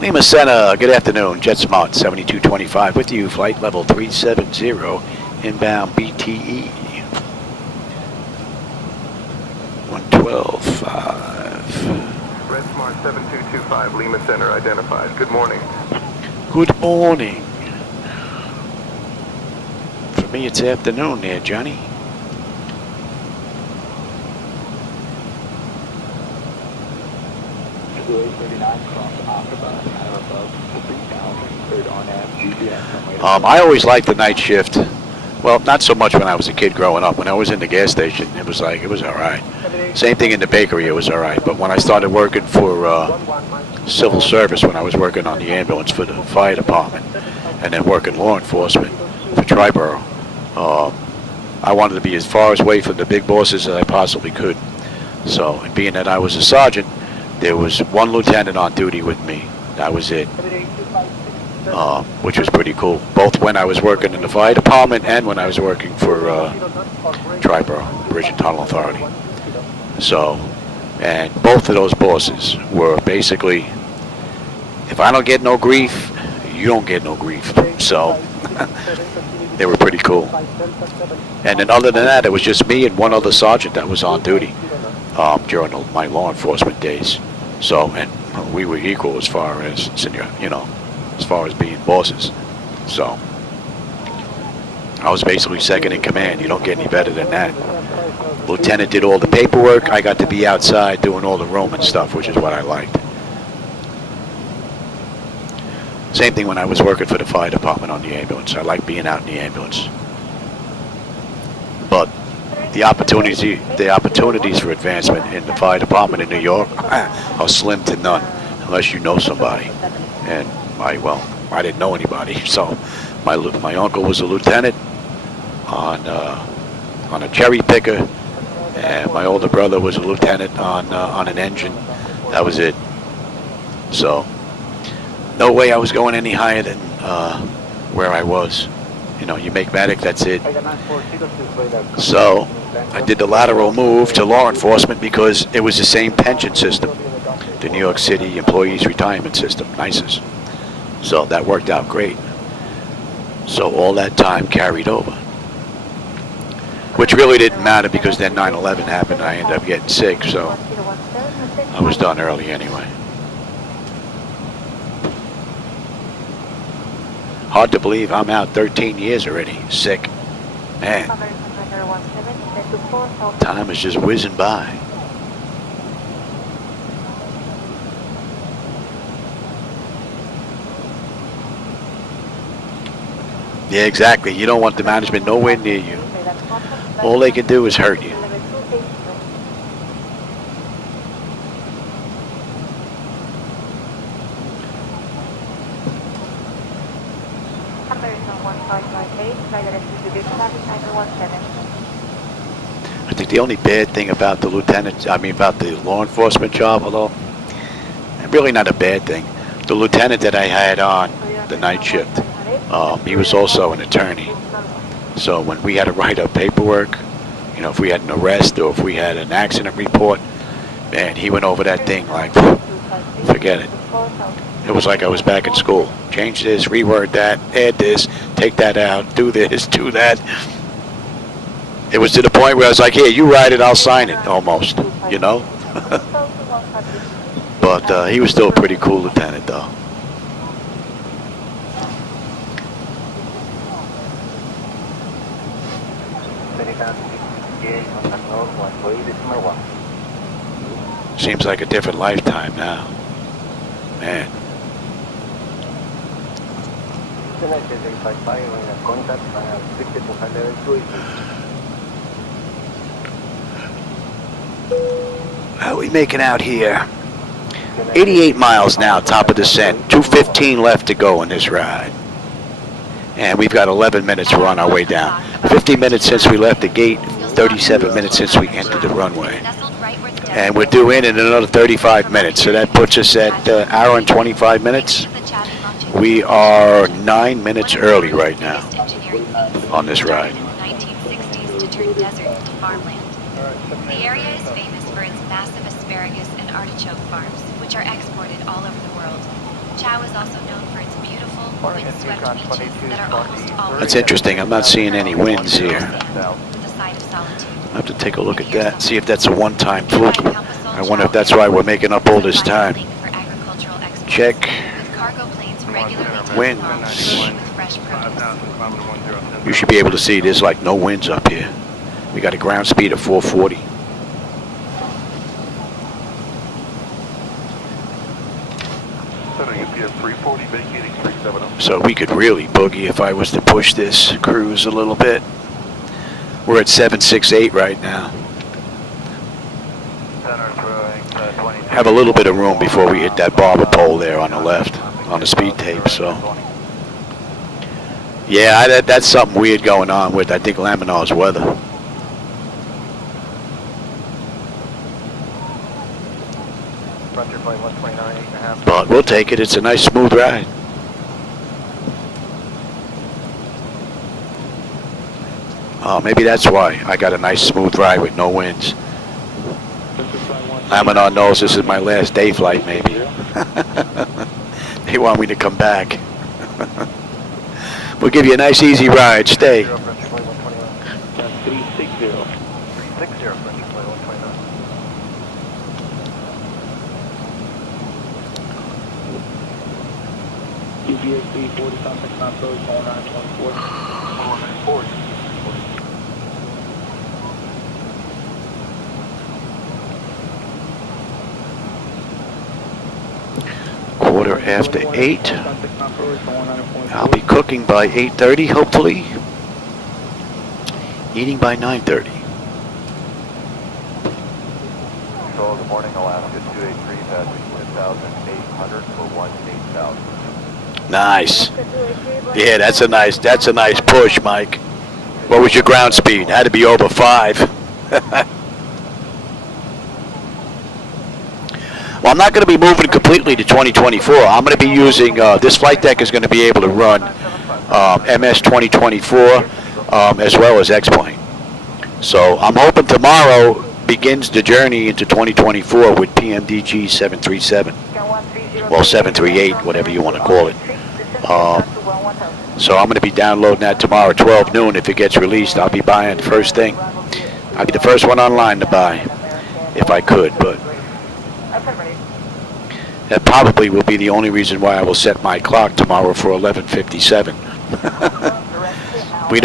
Lima Center, good afternoon. Jetsmart 7225 with you. Flight level 370, inbound BTE. 112.5. Jetsmart 7225, Lima Center identified. Good morning. Good morning. For me, it's afternoon there, Johnny. I always liked the night shift. Well, not so much when I was a kid growing up. When I was in the gas station, it was all right. Same thing in the bakery, it was all right. But when I started working for civil service, when I was working on the ambulance for the fire department, and then working law enforcement for Triborough, I wanted to be as far away from the big bosses as I possibly could. So, and being that I was a sergeant, there was one lieutenant on duty with me. That was it. Which was pretty cool. Both when I was working in the fire department and when I was working for Triborough, Bridge and Tunnel Authority. So, and both of those bosses were basically, if I don't get no grief, you don't get no grief. So, they were pretty cool. And then other than that, it was just me and one other sergeant that was on duty during my law enforcement days. So, and we were equal as far as senior, you know, as far as being bosses. So, I was basically second in command. You don't get any better than that. Lieutenant did all the paperwork. I got to be outside doing all the Roman stuff, which is what I liked. Same thing when I was working for the fire department on the ambulance. I liked being out in the ambulance. But the opportunities for advancement in the fire department in New York are slim to none, unless you know somebody. And I didn't know anybody. So my uncle was a lieutenant on a cherry picker, and my older brother was a lieutenant on an engine. That was it. So no way I was going any higher than where I was. You know, you make medic, that's it. So I did the lateral move to law enforcement because it was the same pension system, the New York City Employees Retirement System, NICES. So that worked out great. So all that time carried over. Which really didn't matter because then 9/11 happened. I ended up getting sick, so I was done early anyway. Hard to believe I'm out 13 years already, sick. Man, time is just whizzing by. Yeah, exactly. You don't want the management nowhere near you. All they can do is hurt you. I think the only bad thing about the about the law enforcement job, although really not a bad thing, the lieutenant that I had on the night shift, he was also an attorney. So when we had to write up paperwork, you know, if we had an arrest or if we had an accident report, man, he went over that thing like, forget it. It was like I was back in school. Change this, reword that, add this, take that out, do this, do that. It was to the point where I was like, here, you write it, I'll sign it, almost, you know? But he was still a pretty cool lieutenant, though. Seems like a different lifetime now. Man. How are we making out here? 88 miles now, top of descent. 2:15 left to go in this ride. And we've got 11 minutes. We're on our way down. 50 minutes since we left the gate. 37 minutes since we entered the runway. And we're due in another 35 minutes. So that puts us at hour and 25 minutes. We are 9 minutes early right now on this ride. The area is famous for its massive asparagus and artichoke farms, which are exported all over the world. Chow is also known for its beautiful, wind-swept beaches that are almost always... That's interesting. I'm not seeing any winds here. I'll have to take a look at that, see if that's a one-time fluke. I wonder if that's why we're making up all this time. Check. Winds. You should be able to see there's like no winds up here. We got a ground speed of 440. So we could really boogie if I was to push this cruise a little bit. We're at 768 right now. Have a little bit of room before we hit that barber pole there on the left on the speed tape. So yeah, that's something weird going on with, I think, Laminar's weather. But we'll take it. It's a nice smooth ride. Oh, maybe that's why I got a nice smooth ride with no winds. Laminar knows this is my last day flight, maybe. They want me to come back. We'll give you a nice easy ride. Stay. UPSB 40 contact control 0924. Quarter after 8. I'll be cooking by 8:30, hopefully. Eating by 9:30. Control, good morning, Alaska 283, passing 1,800 for 18,000. Nice. Yeah, that's a nice push, Mike. What was your ground speed? Had to be over 5. Well, I'm not going to be moving completely to 2024. I'm going to be using, this flight deck is going to be able to run MS 2024 as well as X-Plane. So I'm hoping tomorrow begins the journey into 2024 with PMDG 737. Well, 738, whatever you want to call it. So I'm going to be downloading that tomorrow at 12 noon. If it gets released, I'll be buying the first thing. I'll be the first one online to buy, if I could, but that probably will be the only reason why I will set my clock tomorrow for 11:57.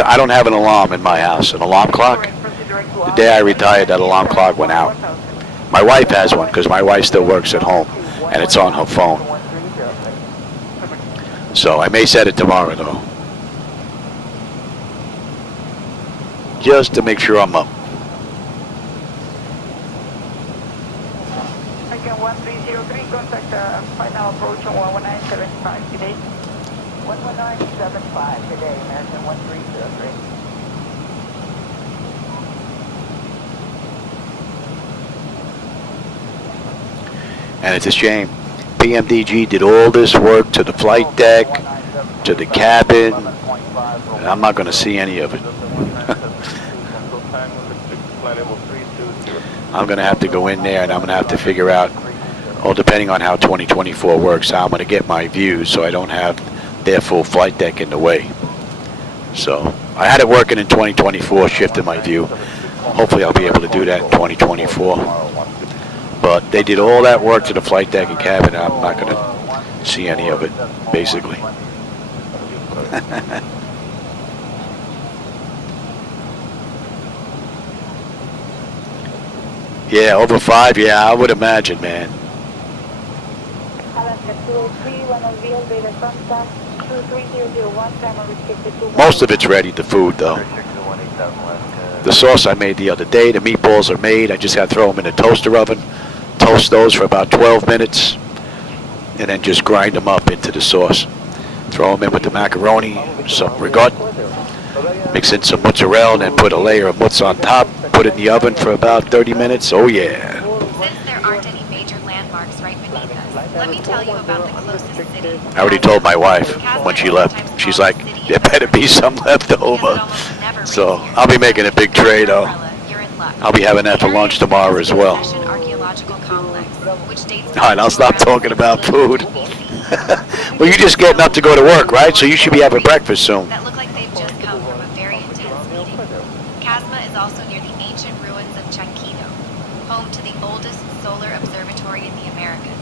I don't have an alarm in my house, an alarm clock. The day I retired, that alarm clock went out. My wife has one because my wife still works at home, and it's on her phone. So I may set it tomorrow, though, just to make sure I'm up. Again, 1303, contact final approach on 11975 today. 11975 today, American 1303. And it's a shame. PMDG did all this work to the flight deck, to the cabin, and I'm not going to see any of it. I'm going to have to go in there and I'm going to have to figure out, well, depending on how 2024 works, how I'm going to get my views so I don't have their full flight deck in the way. So I had it working in 2024, shifting my view. Hopefully I'll be able to do that in 2024. But they did all that work to the flight deck and cabin, and I'm not going to see any of it, basically. Yeah, over 5, yeah, I would imagine, man. Most of it's ready, the food, though. The sauce I made the other day, the meatballs are made. I just got to throw them in a toaster oven, toast those for about 12 minutes, and then just grind them up into the sauce. Throw them in with the macaroni, some ricotta, mix in some mozzarella, and then put a layer of mozz on top, put it in the oven for about 30 minutes. Oh, yeah. Since there aren't any major landmarks right beneath us, let me tell you about the closest city. I already told my wife when she left. She's like, there better be some left over. So I'll be making a big tray, though. I'll be having that for lunch tomorrow as well. All right, I'll stop talking about food. Well, you're just getting up to go to work, right? So you should be having breakfast soon. That look like they've just come from a very intense meeting. Casma is also near the ancient ruins of Chanquito, home to the oldest solar observatory in the Americas.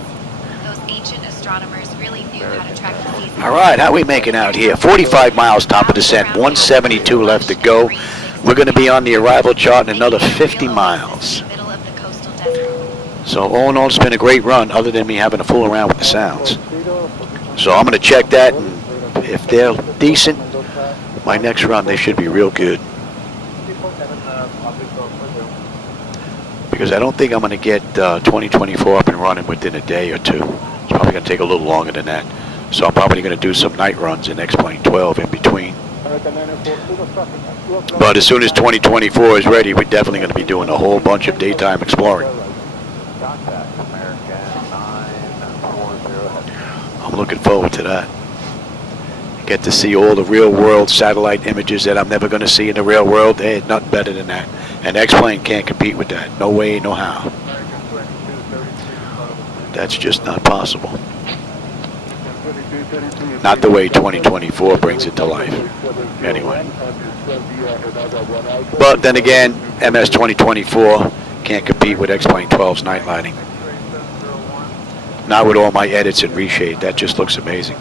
Those ancient astronomers really knew how to track the seasons. All right, how are we making out here? 45 miles top of descent, 172 left to go. We're going to be on the arrival chart in another 50 miles. So all in all, it's been a great run, other than me having to fool around with the sounds. So I'm going to check that, and if they're decent, my next run, they should be real good. Because I don't think I'm going to get 2024 up and running within a day or two. It's probably going to take a little longer than that. So I'm probably going to do some night runs in X-Plane 12 in between. But as soon as 2024 is ready, we're definitely going to be doing a whole bunch of daytime exploring. I'm looking forward to that. Get to see all the real world satellite images that I'm never going to see in the real world. They ain't nothing better than that. And X-Plane can't compete with that. No way, no how. That's just not possible. Not the way 2024 brings it to life. Anyway. But then again, MS 2024 can't compete with X-Plane 12's night lighting. Not with all my edits and reshade. That just looks amazing.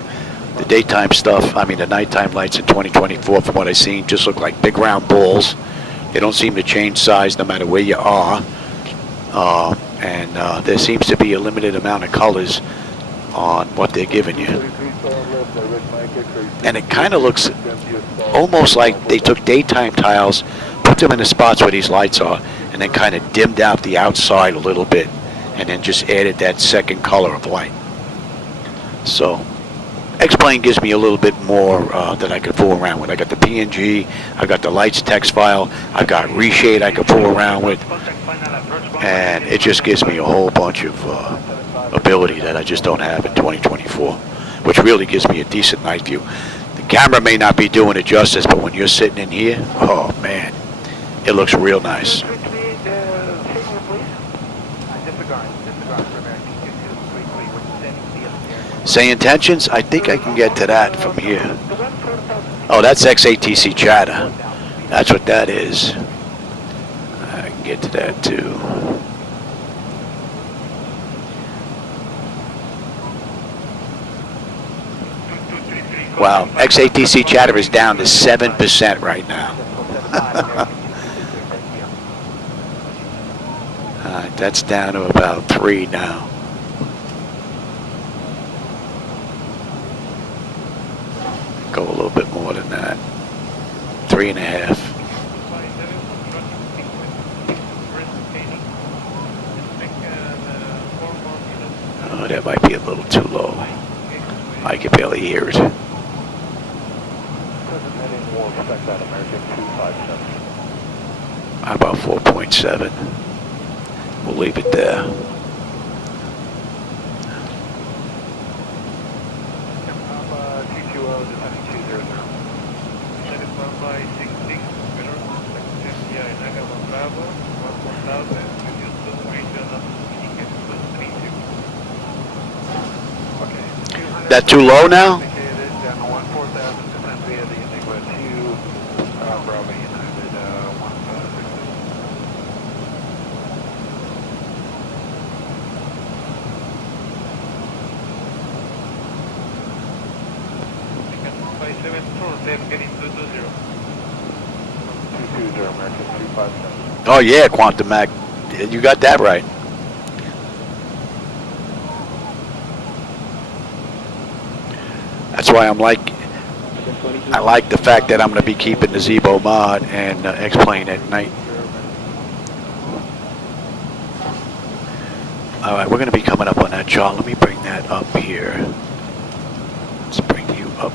The daytime stuff, I mean the nighttime lights in 2024, from what I've seen, just look like big round balls. They don't seem to change size no matter where you are. And there seems to be a limited amount of colors on what they're giving you. And it kind of looks almost like they took daytime tiles, put them in the spots where these lights are, and then kind of dimmed out the outside a little bit, and then just added that second color of light. So X-Plane gives me a little bit more that I could fool around with. I got the PNG, I got the lights text file, I got reshade I could fool around with, and it just gives me a whole bunch of ability that I just don't have in 2024, which really gives me a decent night view. The camera may not be doing it justice, but when you're sitting in here, oh man, it looks real nice. SayIntentions, I think I can get to that from here. Oh, that's XATC chatter. That's what that is. I can get to that too. Wow, XATC chatter is down to 7% right now. That's down to about 3 now. Go a little bit more than that. 3.5. Oh, that might be a little too low. I can barely hear it. How about 4.7? We'll leave it there. That too low now? Oh yeah, Quantum Mac. You got that right. That's why I'm like, I like the fact that I'm going to be keeping the ZiboMod and X-Plane at night. All right, we're going to be coming up on that chart. Let me bring that up here. Let's bring you up.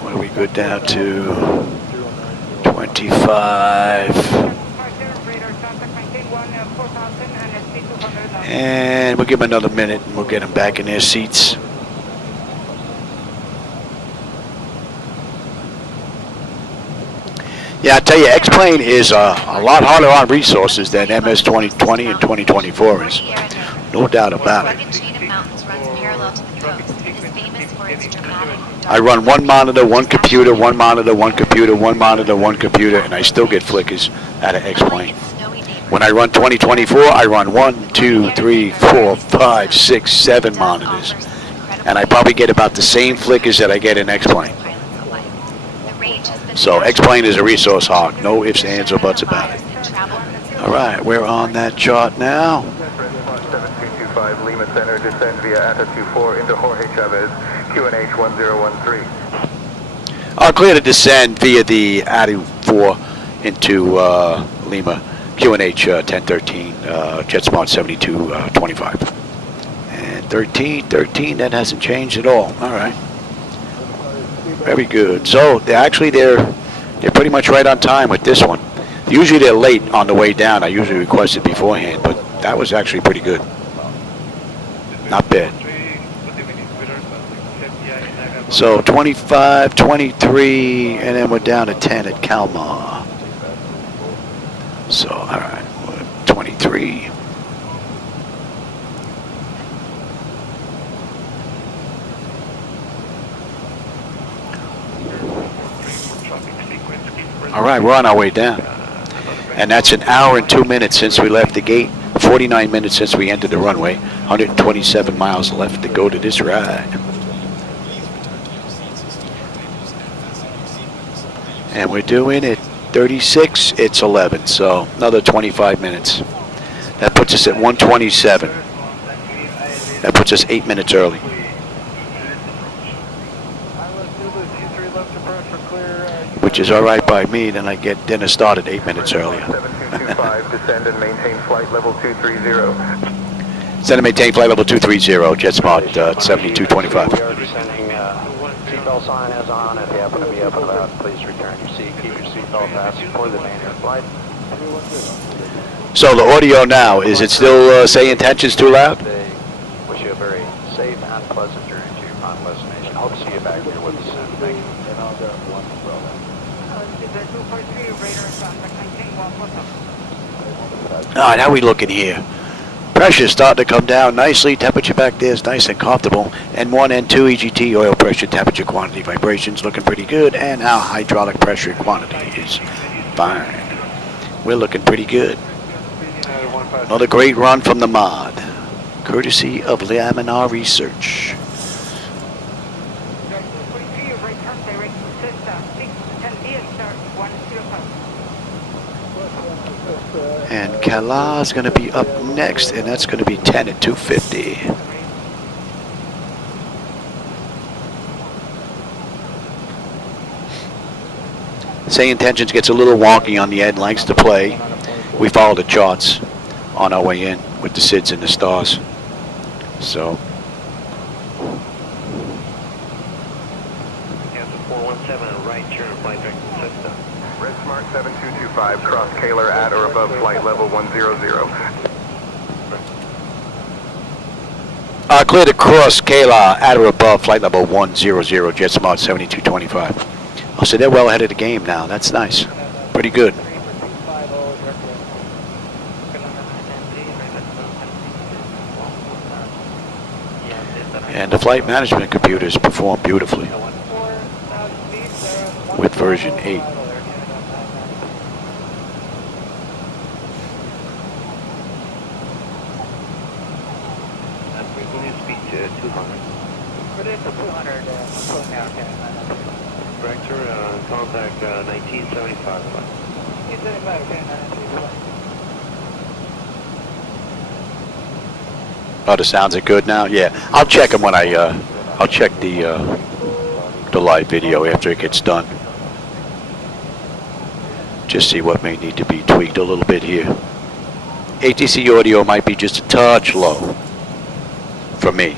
What are we good down to? 25. And we'll give them another minute and we'll get them back in their seats. Yeah, I tell you, X-Plane is a lot harder on resources than MS 2020 and 2024 is. No doubt about it. I run one monitor, one computer, one monitor, one computer, one monitor, one computer, and I still get flickers out of X-Plane. When I run 2024, I run 1, 2, 3, 4, 5, 6, 7 monitors. And I probably get about the same flickers that I get in X-Plane. So X-Plane is a resource hog. No ifs, ands, or buts about it. All right, we're on that chart now. 7225 Lima Center, descend via ATA 24 into Jorge Chavez, QNH 1013. I'll clear to descend via the ATA 4 into Lima, QNH 1013, Jetsmart 7225. And 13, that hasn't changed at all. All right. Very good. So they're pretty much right on time with this one. Usually they're late on the way down. I usually request it beforehand, but that was actually pretty good. Not bad. So 25, 23, and then we're down to 10 at Kalmar. So, all right, 23. All right, we're on our way down. And that's an hour and 2 minutes since we left the gate, 49 minutes since we entered the runway, 127 miles left to go to this ride. And we're doing it 36, it's 11, so another 25 minutes. That puts us at 127. That puts us 8 minutes early. Which is all right by me, then I get dinner started 8 minutes earlier. 7225, descend and maintain flight level 230. Descend and maintain flight level 230, Jetsmart 7225. We are descending, seatbelt sign is on. If you happen to be up and about, please return your seat. Keep your seatbelt fastened for the manual flight. So the audio now, is it still SayIntentions too loud? Wish you a very safe and pleasant journey to your final destination. Hope to see you back here with us soon. Thank you. All right, how we looking here? Pressure starting to come down nicely. Temperature back there is nice and comfortable. N1, N2, EGT, oil pressure, temperature, quantity, vibrations looking pretty good. And our hydraulic pressure and quantity is fine. We're looking pretty good. Another great run from the mod, courtesy of Laminar Research. And Kala's going to be up next, and that's going to be 10 at 250. SayIntentions gets a little wonky on the end, likes to play. We follow the charts on our way in with the SIDS and the stars. So. Cancel 417, right turn, flight deck system. Jetsmart 7225, cross Talara at or above flight level 100. Clear to cross Kayla at or above flight level 100, Jetsmart 7225. Oh, so they're well ahead of the game now. That's nice. Pretty good. And the flight management computers perform beautifully with version 8. Director, contact 1975. Oh, the sounds are good now. Yeah, I'll check them when I'll check the live video after it gets done. Just see what may need to be tweaked a little bit here. ATC audio might be just a touch low for me.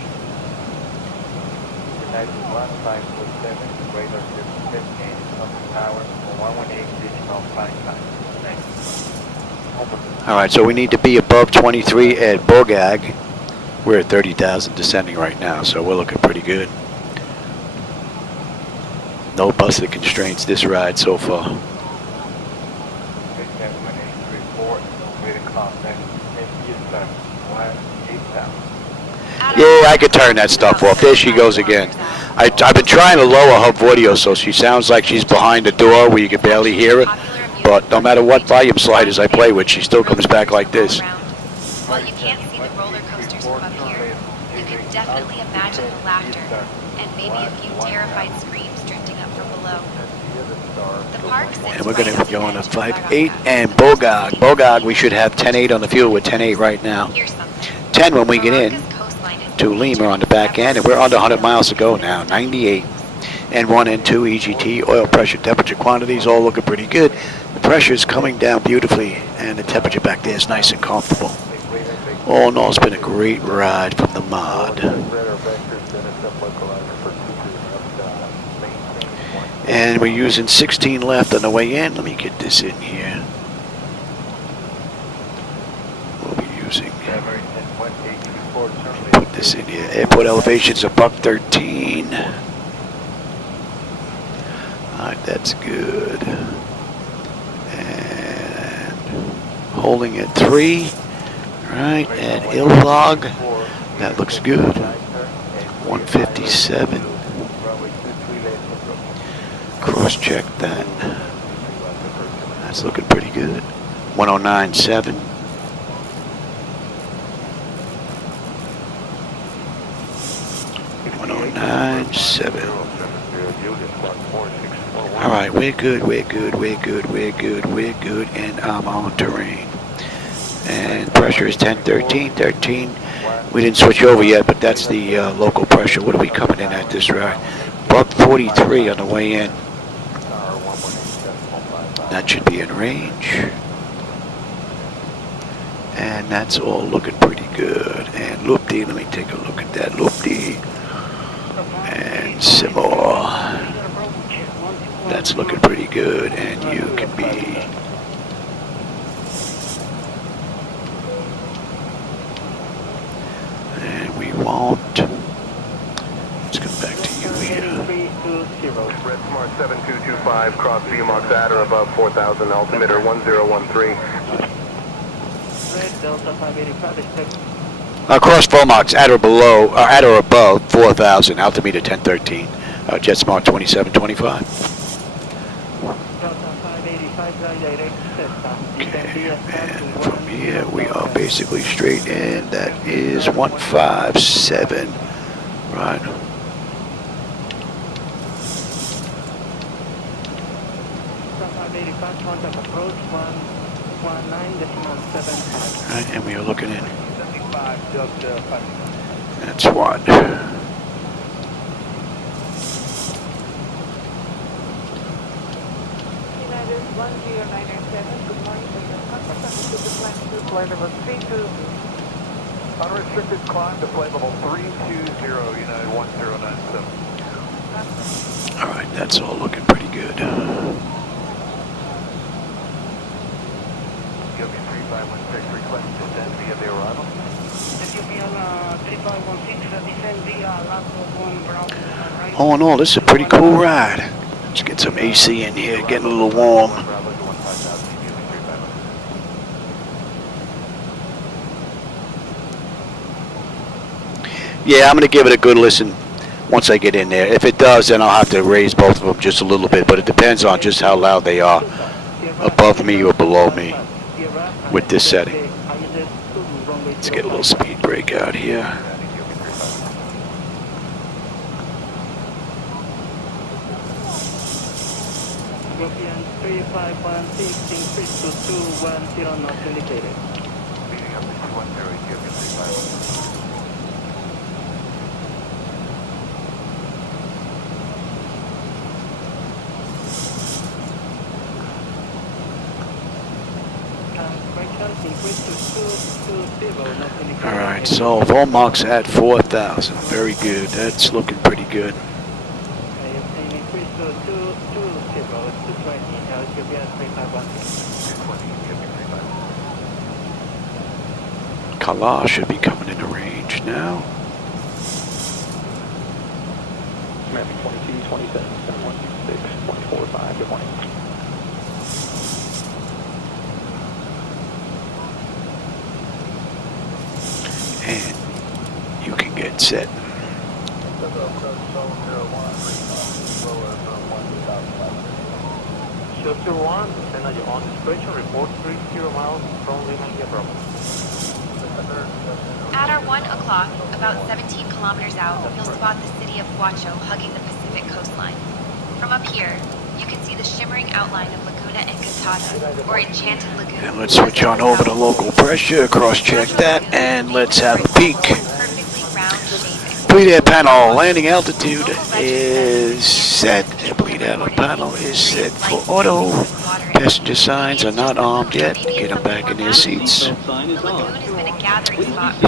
All right, so we need to be above 23 at Bogag. We're at 30,000 descending right now, so we're looking pretty good. No busted constraints this ride so far. Yeah, I could turn that stuff off. There she goes again. I've been trying to lower her audio so she sounds like she's behind the door where you can barely hear it. But no matter what volume sliders I play with, she still comes back like this. While you can't see the roller coasters from up here, you can definitely imagine the laughter and maybe a few terrified screams drifting up from below. The park sits And we're going to be going to 5-8 and Bogag. Bogag, we should have 10-8 on the fuel with 10-8 right now. 10 when we get in to Lima on the back end, and we're under 100 miles to go now, 98. N1, N2, EGT, oil pressure, temperature, quantities, all looking pretty good. The pressure is coming down beautifully, and the temperature back there is nice and comfortable. All in all, it's been a great ride from the mod. And we're using 16 left on the way in. Let me get this in here. We'll be using... Put this in here. Airport elevation's a $113. Alright, that's good. And holding at 3. Right, and Ilvog. That looks good. 157. Cross check that. That's looking pretty good. 109.7. All right, we're good, and I'm on terrain. And pressure is 1013. We didn't switch over yet, but that's the local pressure. What are we coming in at this ride? Buck 43 on the way in. That should be in range. And that's all looking pretty good. And Loopty, let me take a look at that. Loopty. And Zibo. That's looking pretty good. And you can be... And we won't. Let's come back to you here. Jetsmart 7225, cross VMAX at or above 4,000, altimeter 1013. Red Delta 585, expect Cross Vomox at or below, at or above 4,000, altimeter 1013, Jetsmart 2725. Okay, and from here we are basically straight in. That is 157, right? Right, and we are looking in. That's what. United 10997, good morning, flight level 32. Unrestricted climb to flight level 320, United 1097. All right, that's all looking pretty good. Ethiopia 3516, request descent via the arrival. Ethiopia 3516, descend via Lasso 1 Bravo. All in all, this is a pretty cool ride. Let's get some AC in here, getting a little warm. Yeah, I'm going to give it a good listen once I get in there. If it does, then I'll have to raise both of them just a little bit, but it depends on just how loud they are, above me or below me, with this setting. Let's get a little speed break out here. European 3516, increase to 210 not indicated. Speeding up to 210, Ethiopia 3516. All right, so Vomox at 4,000. Very good. That's looking pretty good. Talara should be coming into range now. American 2227, 7126, 145, good morning. And you can get set. Shelter 1, send out your on inspection, report 30 miles from Lima, Bravo. At our 1 o'clock, about 17 kilometers out, you'll spot the city of Huacho hugging the Pacific coastline. From up here, you can see the shimmering outline of Laguna Encantada, or Enchanted Lagoon. And let's switch on over to local pressure, cross-check that, and let's have a peek. Bleed air panel landing altitude is set. Bleed air panel is set for auto. Passenger signs are not armed yet. Get them back in their seats.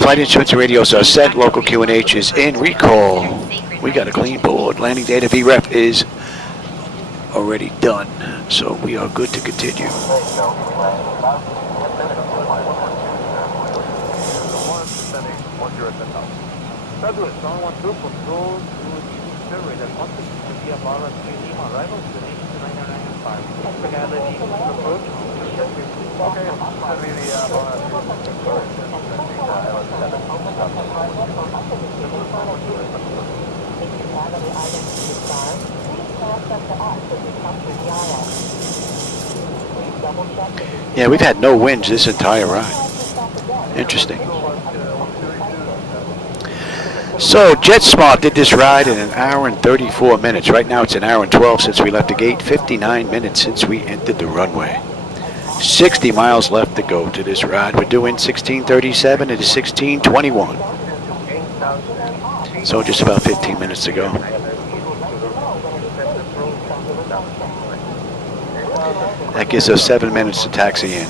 Flight instruments and radios are set. Local QNH is in recall. We got a clean board. Landing data VREF is already done, so we are good to continue. Southwest, 112, control to survey the contact via Talara 3 Lima, arrival to the 995. Together, the approach. Okay, Yeah, we've had no winds this entire ride. Interesting. So Jetsmart did this ride in 1 hour and 34 minutes. Right now it's 1 hour and 12 since we left the gate, 59 minutes since we entered the runway. 60 miles left to go to this ride. We're doing 1637, it is 1621. So just about 15 minutes to go. That gives us 7 minutes to taxi in.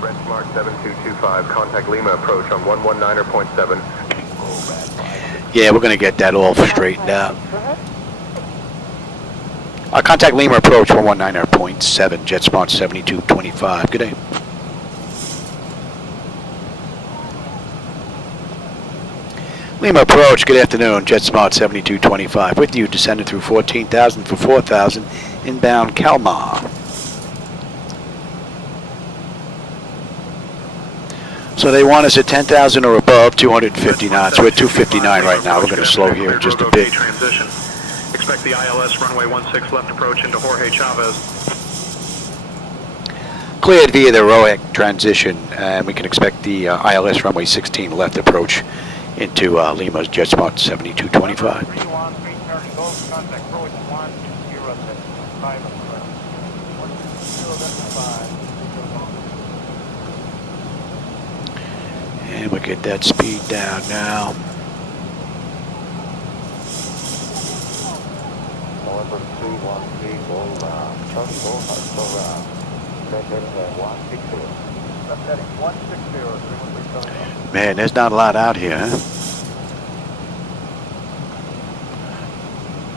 Jetsmart 7225, contact Lima approach on 119.7. Yeah, we're going to get that all straightened out. Contact Lima approach 119.7, Jetsmart 7225. Good day. Lima approach, good afternoon, Jetsmart 7225. With you, descending through 14,000 for 4,000, inbound Kalmar. So they want us at 10,000 or above, 250 knots. We're at 259 right now. We're going to slow here in just a bit. Transition. Expect the ILS runway 16 left approach into Jorge Chavez. Cleared via the ROEC transition, and we can expect the ILS runway 16 left approach into Lima's Jetsmart 7225. 313 turning gold, contact approach 105. And we'll get that speed down now. November 313, Charlie Bull, still heading at 160. That's heading 160. Man, there's not a lot out here, huh?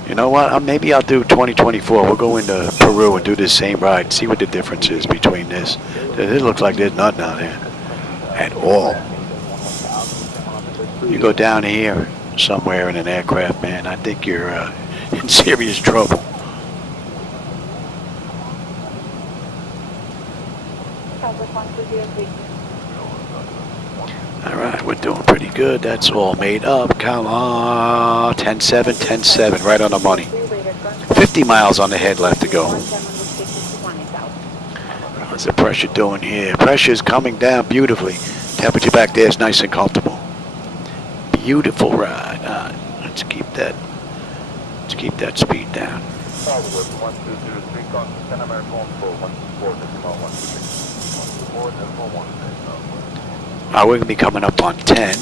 You know what? Maybe I'll do 2024. We'll go into Peru and do this same ride. See what the difference is between this. It looks like there's nothing out here at all. You go down here somewhere in an aircraft, man, I think you're in serious trouble. All right, we're doing pretty good. That's all made up. Come on, 10-7, 10-7, right on the money. 50 miles on the head left to go. What's the pressure doing here? Pressure's coming down beautifully. Temperature back there is nice and comfortable. Beautiful ride. Let's keep that speed down. We're gonna be coming up on 10.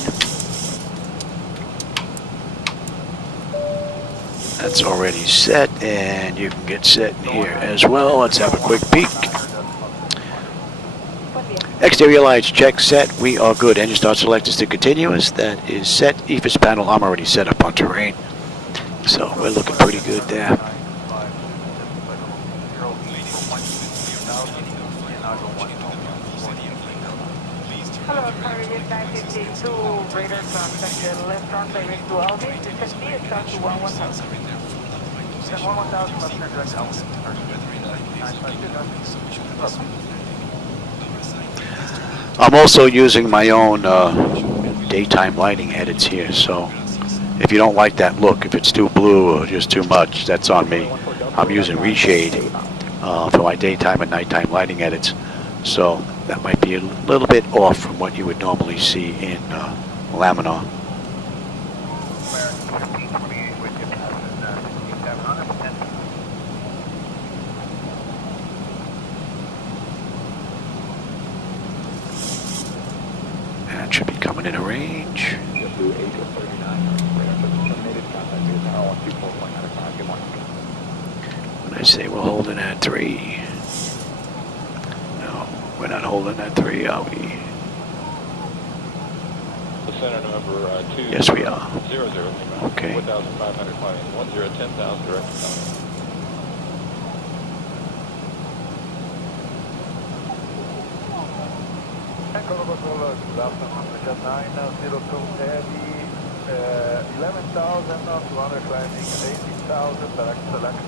That's already set, and you can get set in here as well. Let's have a quick peek. Exterior lights check, set. We are good. Engine start selected to continuous. That is set. EFIS panel, I'm already set up on terrain. So we're looking pretty good there. Hello, Target 952, radar contact left runway to Aldi. Descend B, start to 11000. 11000 left turn direct Aldi. I'm also using my own daytime lighting edits here, so if you don't like that look, if it's too blue or just too much, that's on me. I'm using reshade for my daytime and nighttime lighting edits, so that might be a little bit off from what you would normally see in Laminar. That should be coming in a range. When I say we're holding at 3, no, we're not holding at 3, are we? Center November 2. Yes, we are. 00 Okay. 4,500 climbing. 10,10,000 direct coming. Good afternoon, Jet 902 heavy, 11,200 climbing, 18,000 direct select.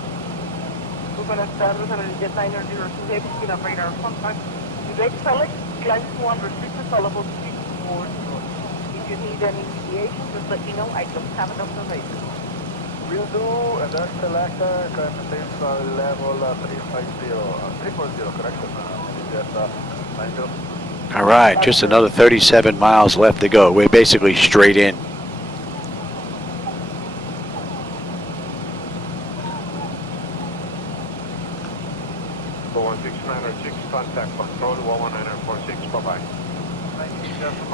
Buenas tardes, en el Jet 902 heavy, speed of radar contact. Direct select, climb to unrestricted, allowable speed towards north. If you need any deviation, just let me know. I don't have an observation. Will do, and that selector, climb the same level 340, correction, Jet 90. All right, just another 37 miles left to go. We're basically straight in. Contact control 11946, bye-bye.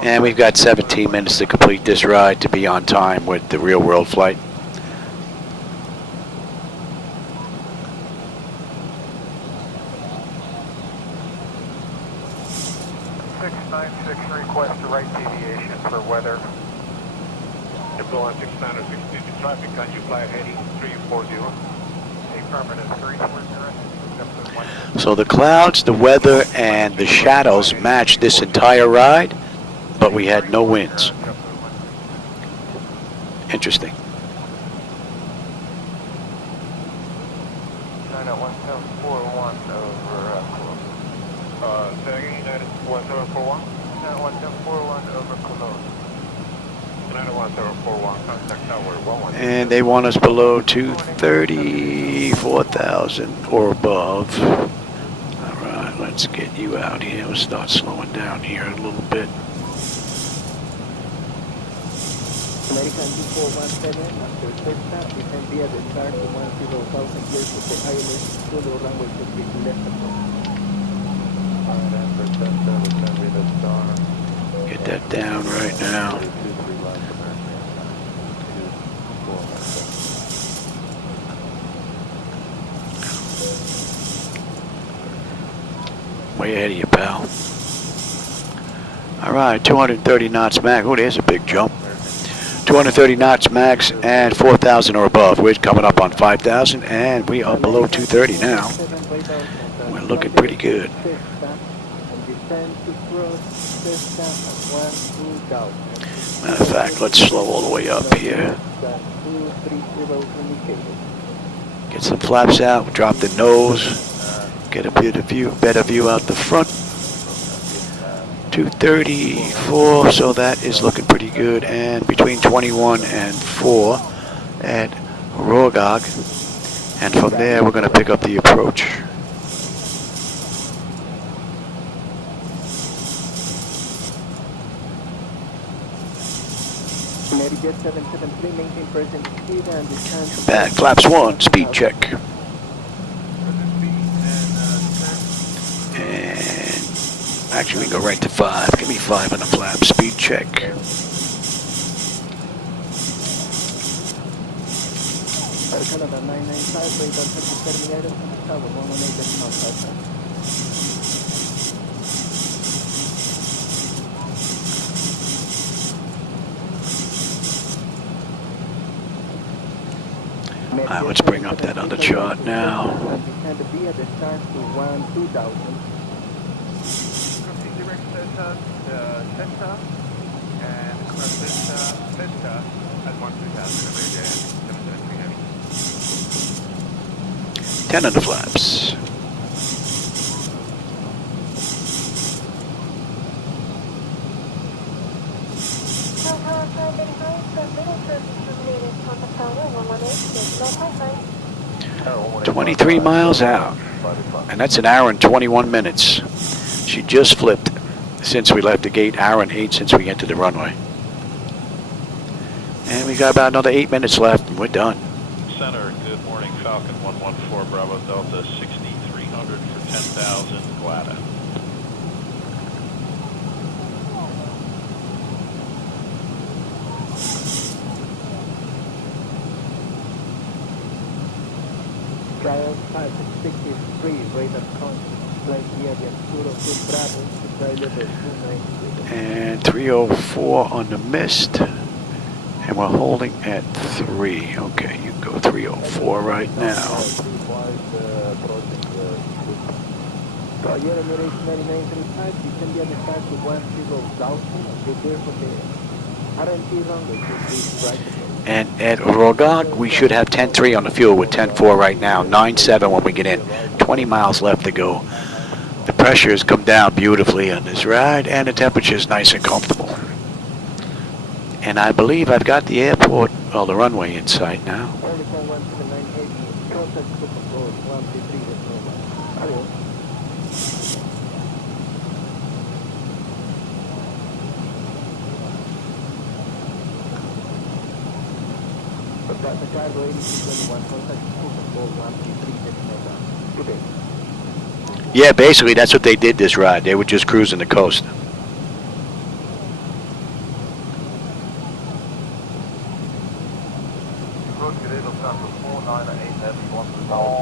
And we've got 17 minutes to complete this ride to be on time with the real world flight. 696 request right deviation for weather. Deploy 6960 traffic, can you fly heading 340? Affirmative, 340. So the clouds, the weather, and the shadows matched this entire ride, but we had no winds. Interesting. 91741 over. Say again, United 1741. 1741 over Cologne. 91741, contact tower 11. And they want us below 234,000 or above. All right, let's get you out here. We'll start slowing down here a little bit. American 2417, after Delta, descend via the start to 10,000 clear to the ILS through the runway to be left approach. Get that down right now. Way ahead of you, pal. All right, 230 knots max. Oh, there's a big jump. 230 knots max and 4,000 or above. We're coming up on 5,000 and we are below 230 now. We're looking pretty good. Matter of fact, let's slow all the way up here. Get some flaps out, drop the nose, get a better view out the front. 234, so that is looking pretty good, and between 21 and 4 at Rogog, and from there we're going to pick up the approach. Back, flaps 1, speed check. Actually, we can go right to 5. Give me 5 on the flap. Speed check. Alright, let's bring up that other chart now. Delta and Delta at 1,000 10 on the flaps. Tower. 23 miles out, and that's an hour and 21 minutes. She just flipped since we left the gate, hour and 8 since we entered the runway. And we got about another 8 minutes left and we're done. Center, good morning, Falcon 114 Bravo Delta 6300 for 10,000, Glada. Trial 563, radar contact. And 304 on the mist, and we're holding at 3. Okay, you can go 304 right now. And at Rogog, we should have 10.3 on the fuel with 10.4 right now, 9.7 when we get in. 20 miles left to go. The pressure has come down beautifully on this ride, and the temperature is nice and comfortable. And I believe I've got the airport, well, the runway in sight now. Yeah, basically that's what they did this ride. They were just cruising the coast.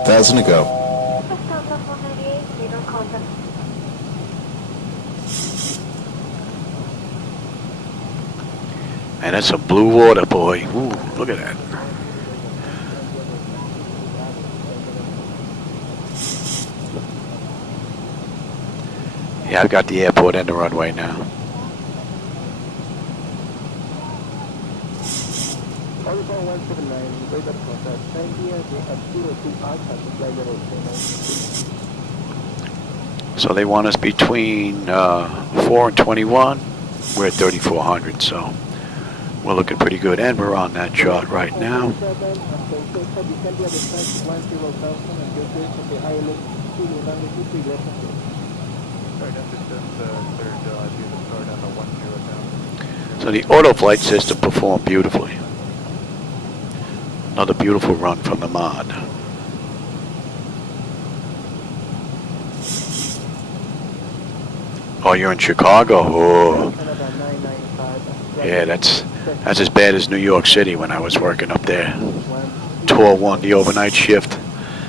Thousand to go. And that's some blue water, boy. Ooh, look at that. Yeah, I've got the airport and the runway now. So they want us between 4 and 21. We're at 3,400, so we're looking pretty good, and we're on that chart right now. So the auto flight system performed beautifully. Another beautiful run from the mod. Oh, you're in Chicago? Oh. Yeah, that's as bad as New York City when I was working up there. Tour 1, the overnight shift,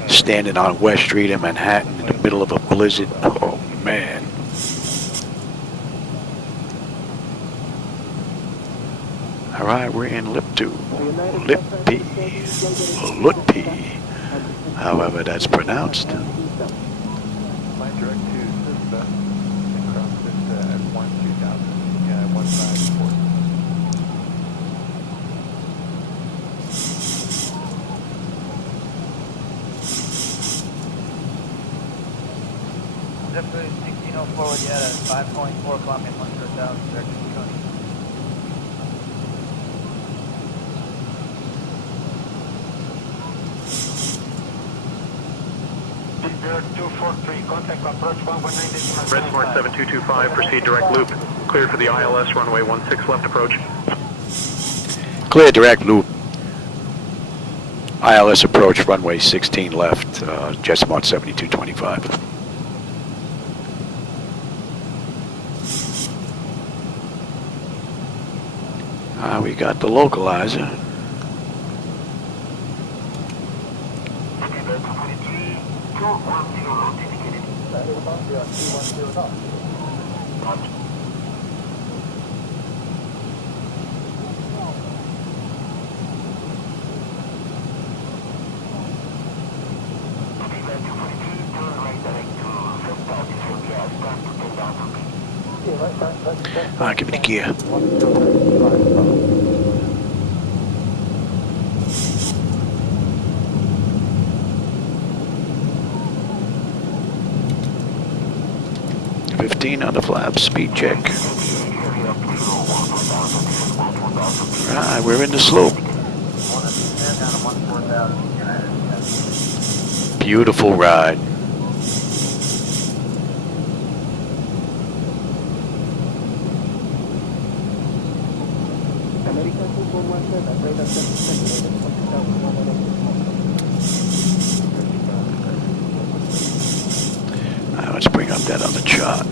standing on West Street in Manhattan in the middle of a blizzard. Oh, man. All right, we're in Lippi, however that's pronounced. Zip 16 forward yet at 5.4 o'clock and 100,000 direction. Jetsmart 7225, proceed direct loop. Cleared for the ILS runway 16 left approach. Clear direct loop. ILS approach runway 16 left, Jetsmart 7225. We got the localizer. Give me the gear. On the flaps, speed check. Right, we're in the slope. Beautiful ride. Right, let's bring up that other chart.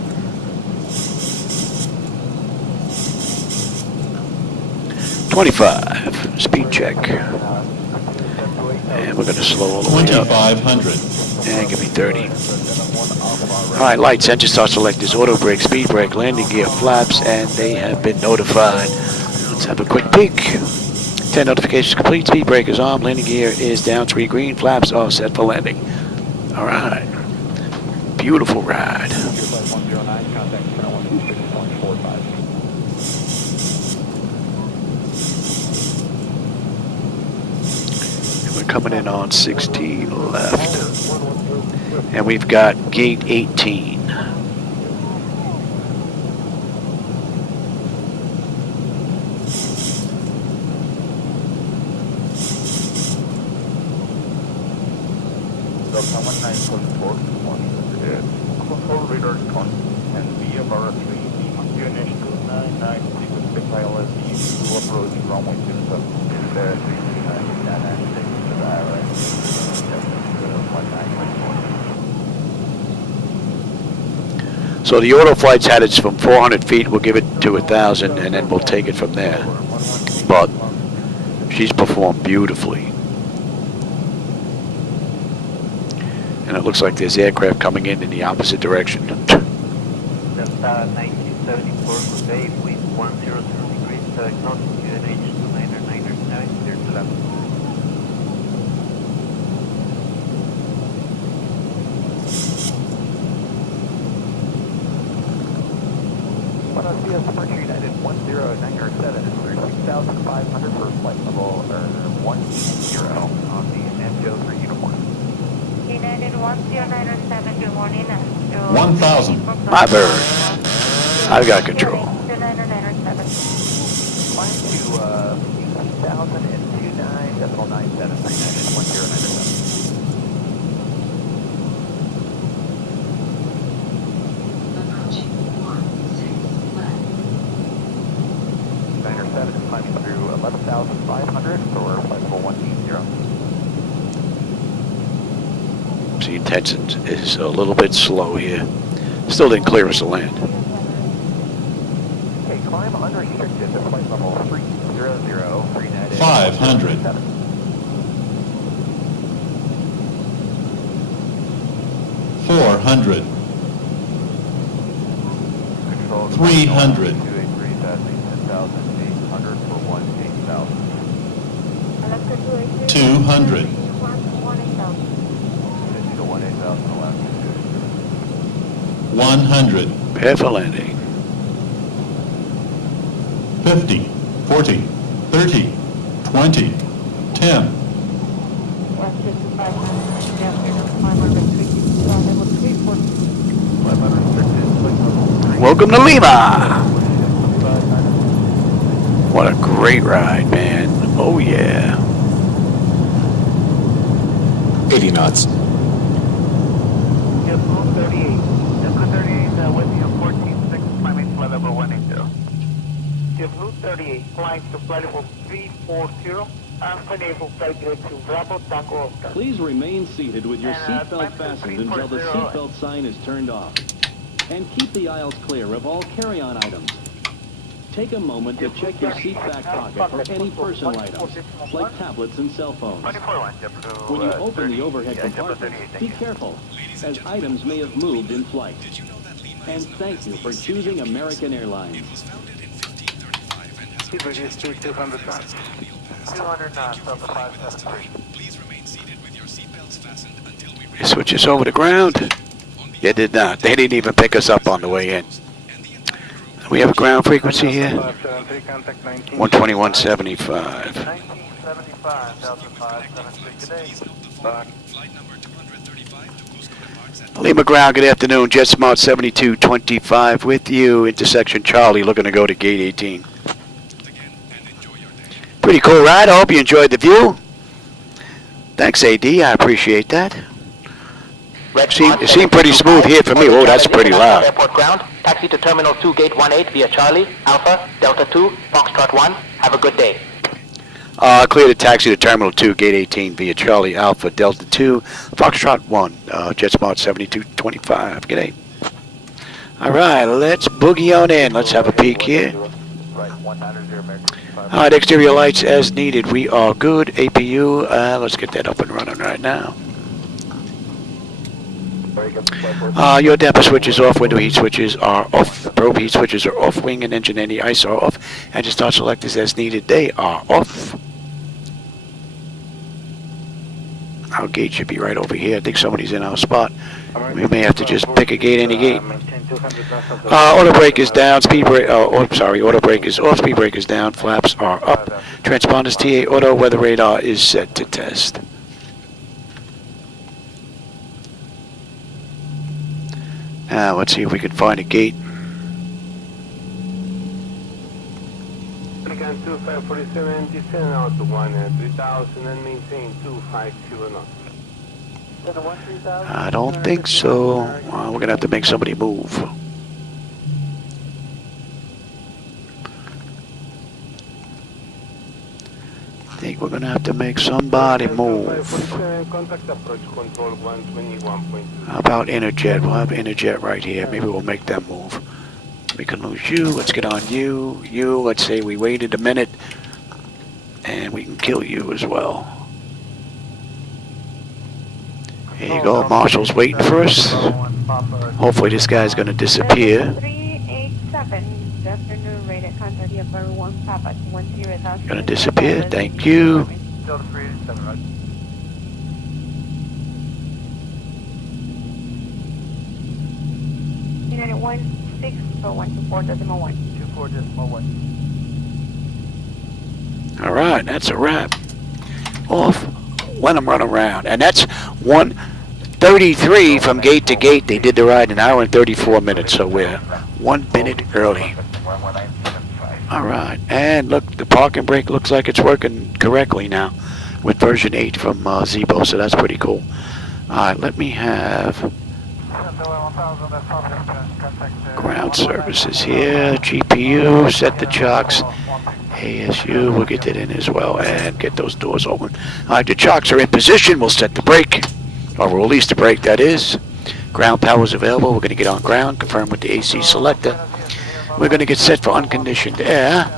25, speed check. And we're going to slow all the way up. 2,500. And give me 30. All right, lights, engine start selectors, auto brake, speed brake, landing gear, flaps, and they have been notified. Let's have a quick peek. 10 notifications complete, speed brake is on, landing gear is down, 3 green, flaps are set for landing. All right, beautiful ride. Coming in on 16 left. And we've got gate 18. Control radar con and be about 3 Lima unit 299 ILS to approach runway 27 is there 339 So the auto flight's had it from 400 feet, we'll give it to 1,000 and then we'll take it from there. But she's performed beautifully. And it looks like there's aircraft coming in the opposite direction. That's 1974 for Bay, wind 100 degrees, south, QNH 2999, clear to left. SPUR United 1097 is 36,500 first flight level 10 on the NGO 3 uniform. United 10907, good morning. 1,000. My bird. I've got control. 20907. Climb to 18,029.97 for United 1097. Niner 7 is climbing through 11,500 for flight level 180. SayIntentions is a little bit slow here. Still didn't clear us to land. Okay, climb unrestricted to flight level 300 for United 500. 400. 300. 10,800 for 18,000. 200. 50 to 18,000 allowed. 100. Prepare for landing. 50. 40. 30. 20. 10. Welcome to Lima. What a great ride, man. Oh, yeah. 80 knots. Blue 38. Blue 38 with you 14.6, climbing flight level 180. Blue 38, flying to flight level 340. Unable flight direct to Bravo Tango Oscar. Please remain seated with your seatbelt fastened until the seatbelt sign is turned off. And keep the aisles clear of all carry-on items. Take a moment to check your seat back pocket for any personal items, like tablets and cell phones. When you open the overhead compartment, be careful, as items may have moved in flight. And thank you for choosing American Airlines. Speed reduced to 200 knots. 200 knots on the 573. Switch us over to ground. They did not. They didn't even pick us up on the way in. We have a ground frequency here. 121.75. 1975, Delta 573 today. Lima ground, good afternoon. Jetsmart 7225 with you. Intersection Charlie, looking to go to gate 18. Pretty cool ride. I hope you enjoyed the view. Thanks, AD. I appreciate that. It seemed pretty smooth here for me. Oh, that's pretty loud. Airport ground. Taxi to Terminal 2, Gate 18 via Charlie, Alpha, Delta 2, Foxtrot 1. Have a good day. Clear the taxi to Terminal 2, Gate 18 via Charlie, Alpha, Delta 2, Foxtrot 1, Jetsmart 7225. G'day. All right, let's boogie on in. Let's have a peek here. All right, exterior lights as needed. We are good. APU, let's get that up and running right now. Your damper switches off, window heat switches are off, probe heat switches are off, wing and engine anti-ice are off, engine start selectors as needed, they are off. Our gate should be right over here. I think somebody's in our spot. We may have to just pick a gate, any gate. Auto brake is down, speed brake, auto brake is off, speed brake is down, flaps are up, transponders TA auto, weather radar is set to test. Let's see if we can find a gate. 2547, descend out to 3000 and maintain 250 knots. I don't think so. We're going to have to make somebody move. I think we're going to have to make somebody move. How about Interjet? We'll have Interjet right here. Maybe we'll make them move. We can lose you. Let's get on you. You, let's say we waited a minute. And we can kill you as well. Here you go. Marshall's waiting for us. Hopefully this guy's going to disappear. 387, good afternoon, rated contact here for 1 Papa 10,000. Going to disappear. Thank you. United 16 for 124.1. 24.1. All right, that's a wrap. Off. Let them run around. And that's one 33 from gate to gate. They did the ride in an hour and 34 minutes, so we're 1 minute early. All right, and look, the parking brake looks like it's working correctly now with version 8 from Zibo, so that's pretty cool. All right, let me have ground services here, GPU, set the chocks, ASU, we'll get that in as well, and get those doors open. All right, the chocks are in position, we'll set the brake, or we'll release the brake, that is. Ground power is available, we're going to get on ground, confirm with the AC selector. We're going to get set for unconditioned air.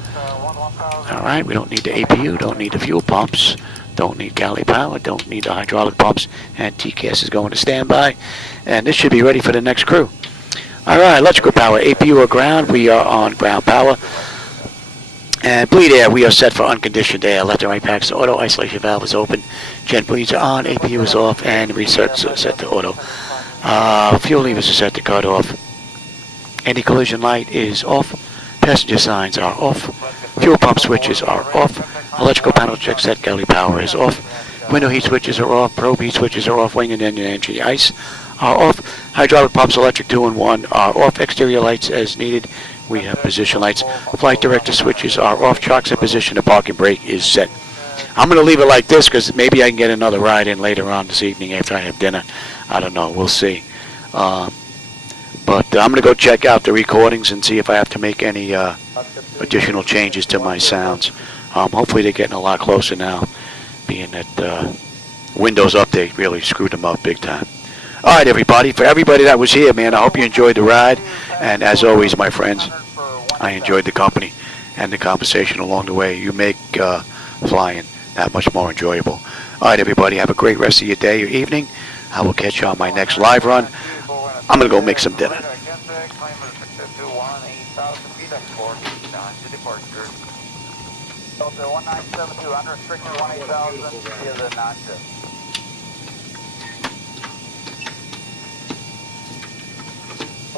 All right, we don't need the APU, don't need the fuel pumps, don't need galley power, don't need the hydraulic pumps, and TCAS is going to standby. And this should be ready for the next crew. All right, electrical power, APU or ground, we are on ground power. And bleed air, we are set for unconditioned air. Left and right packs, auto isolation valve is open. Jet bleeds are on, APU is off, and resets are set to auto. Fuel levers are set to cut off. Anti-collision light is off. Passenger signs are off. Fuel pump switches are off. Electrical panel check set, galley power is off. Window heat switches are off. Probe heat switches are off. Wing and engine entry ice are off. Hydraulic pumps, electric 2 and 1 are off. Exterior lights as needed. We have position lights. Flight director switches are off. Chocks in position. The parking brake is set. I'm going to leave it like this because maybe I can get another ride in later on this evening after I have dinner. I don't know. We'll see. But I'm going to go check out the recordings and see if I have to make any additional changes to my sounds. Hopefully they're getting a lot closer now, being that Windows Update really screwed them up big time. All right, everybody. For everybody that was here, man, I hope you enjoyed the ride. And as always, my friends, I enjoyed the company and the conversation along the way. You make flying that much more enjoyable. All right, everybody. Have a great rest of your day or evening. I will catch you on my next live run. I'm going to go make some dinner. Delta 1972, unrestricted 18,000 via the non-jet.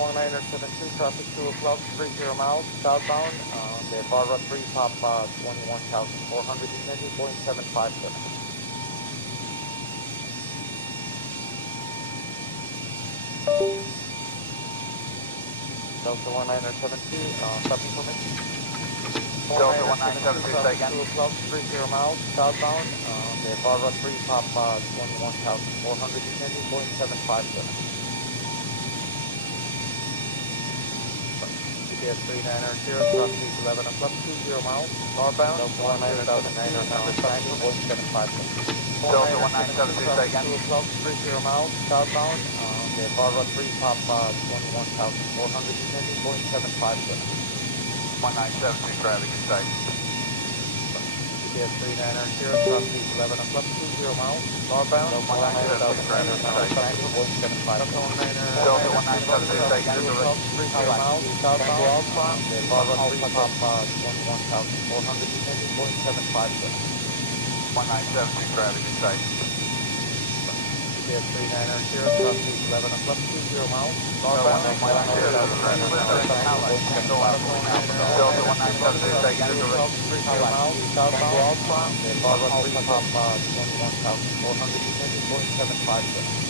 Niner 72, traffic 2 o'clock, 30 miles, southbound. The bar run 3, pop 21,400, descending, Boeing 757. Delta 1972, stopping permission. Delta 1972, say again. 2 o'clock, 30 miles, southbound. The bar run 3, pop 21,400, descending, Boeing 757. GPS 3900, traffic 11 o'clock, 20 miles, northbound. Delta 1979, Boeing 757. Delta 1972, say again. 2 o'clock, 30 miles, southbound. The bar run 3, pop 21,400, descending, Boeing 757. 1972, traffic in sight. GPS 3900, traffic 11 o'clock, 20 miles, northbound. Delta 1972, traffic in sight. Boeing 757. Delta 1972, say again. 2 o'clock, 30 miles, southbound. The bar run 3, pop 21,400, descending, Boeing 757. 1972, traffic in sight. GPS 3900, traffic 11 o'clock, 20 miles, northbound. Delta 1972, say again. 2 o'clock, 30 miles, southbound. The bar run 3, pop 21,400, descending, Boeing 757.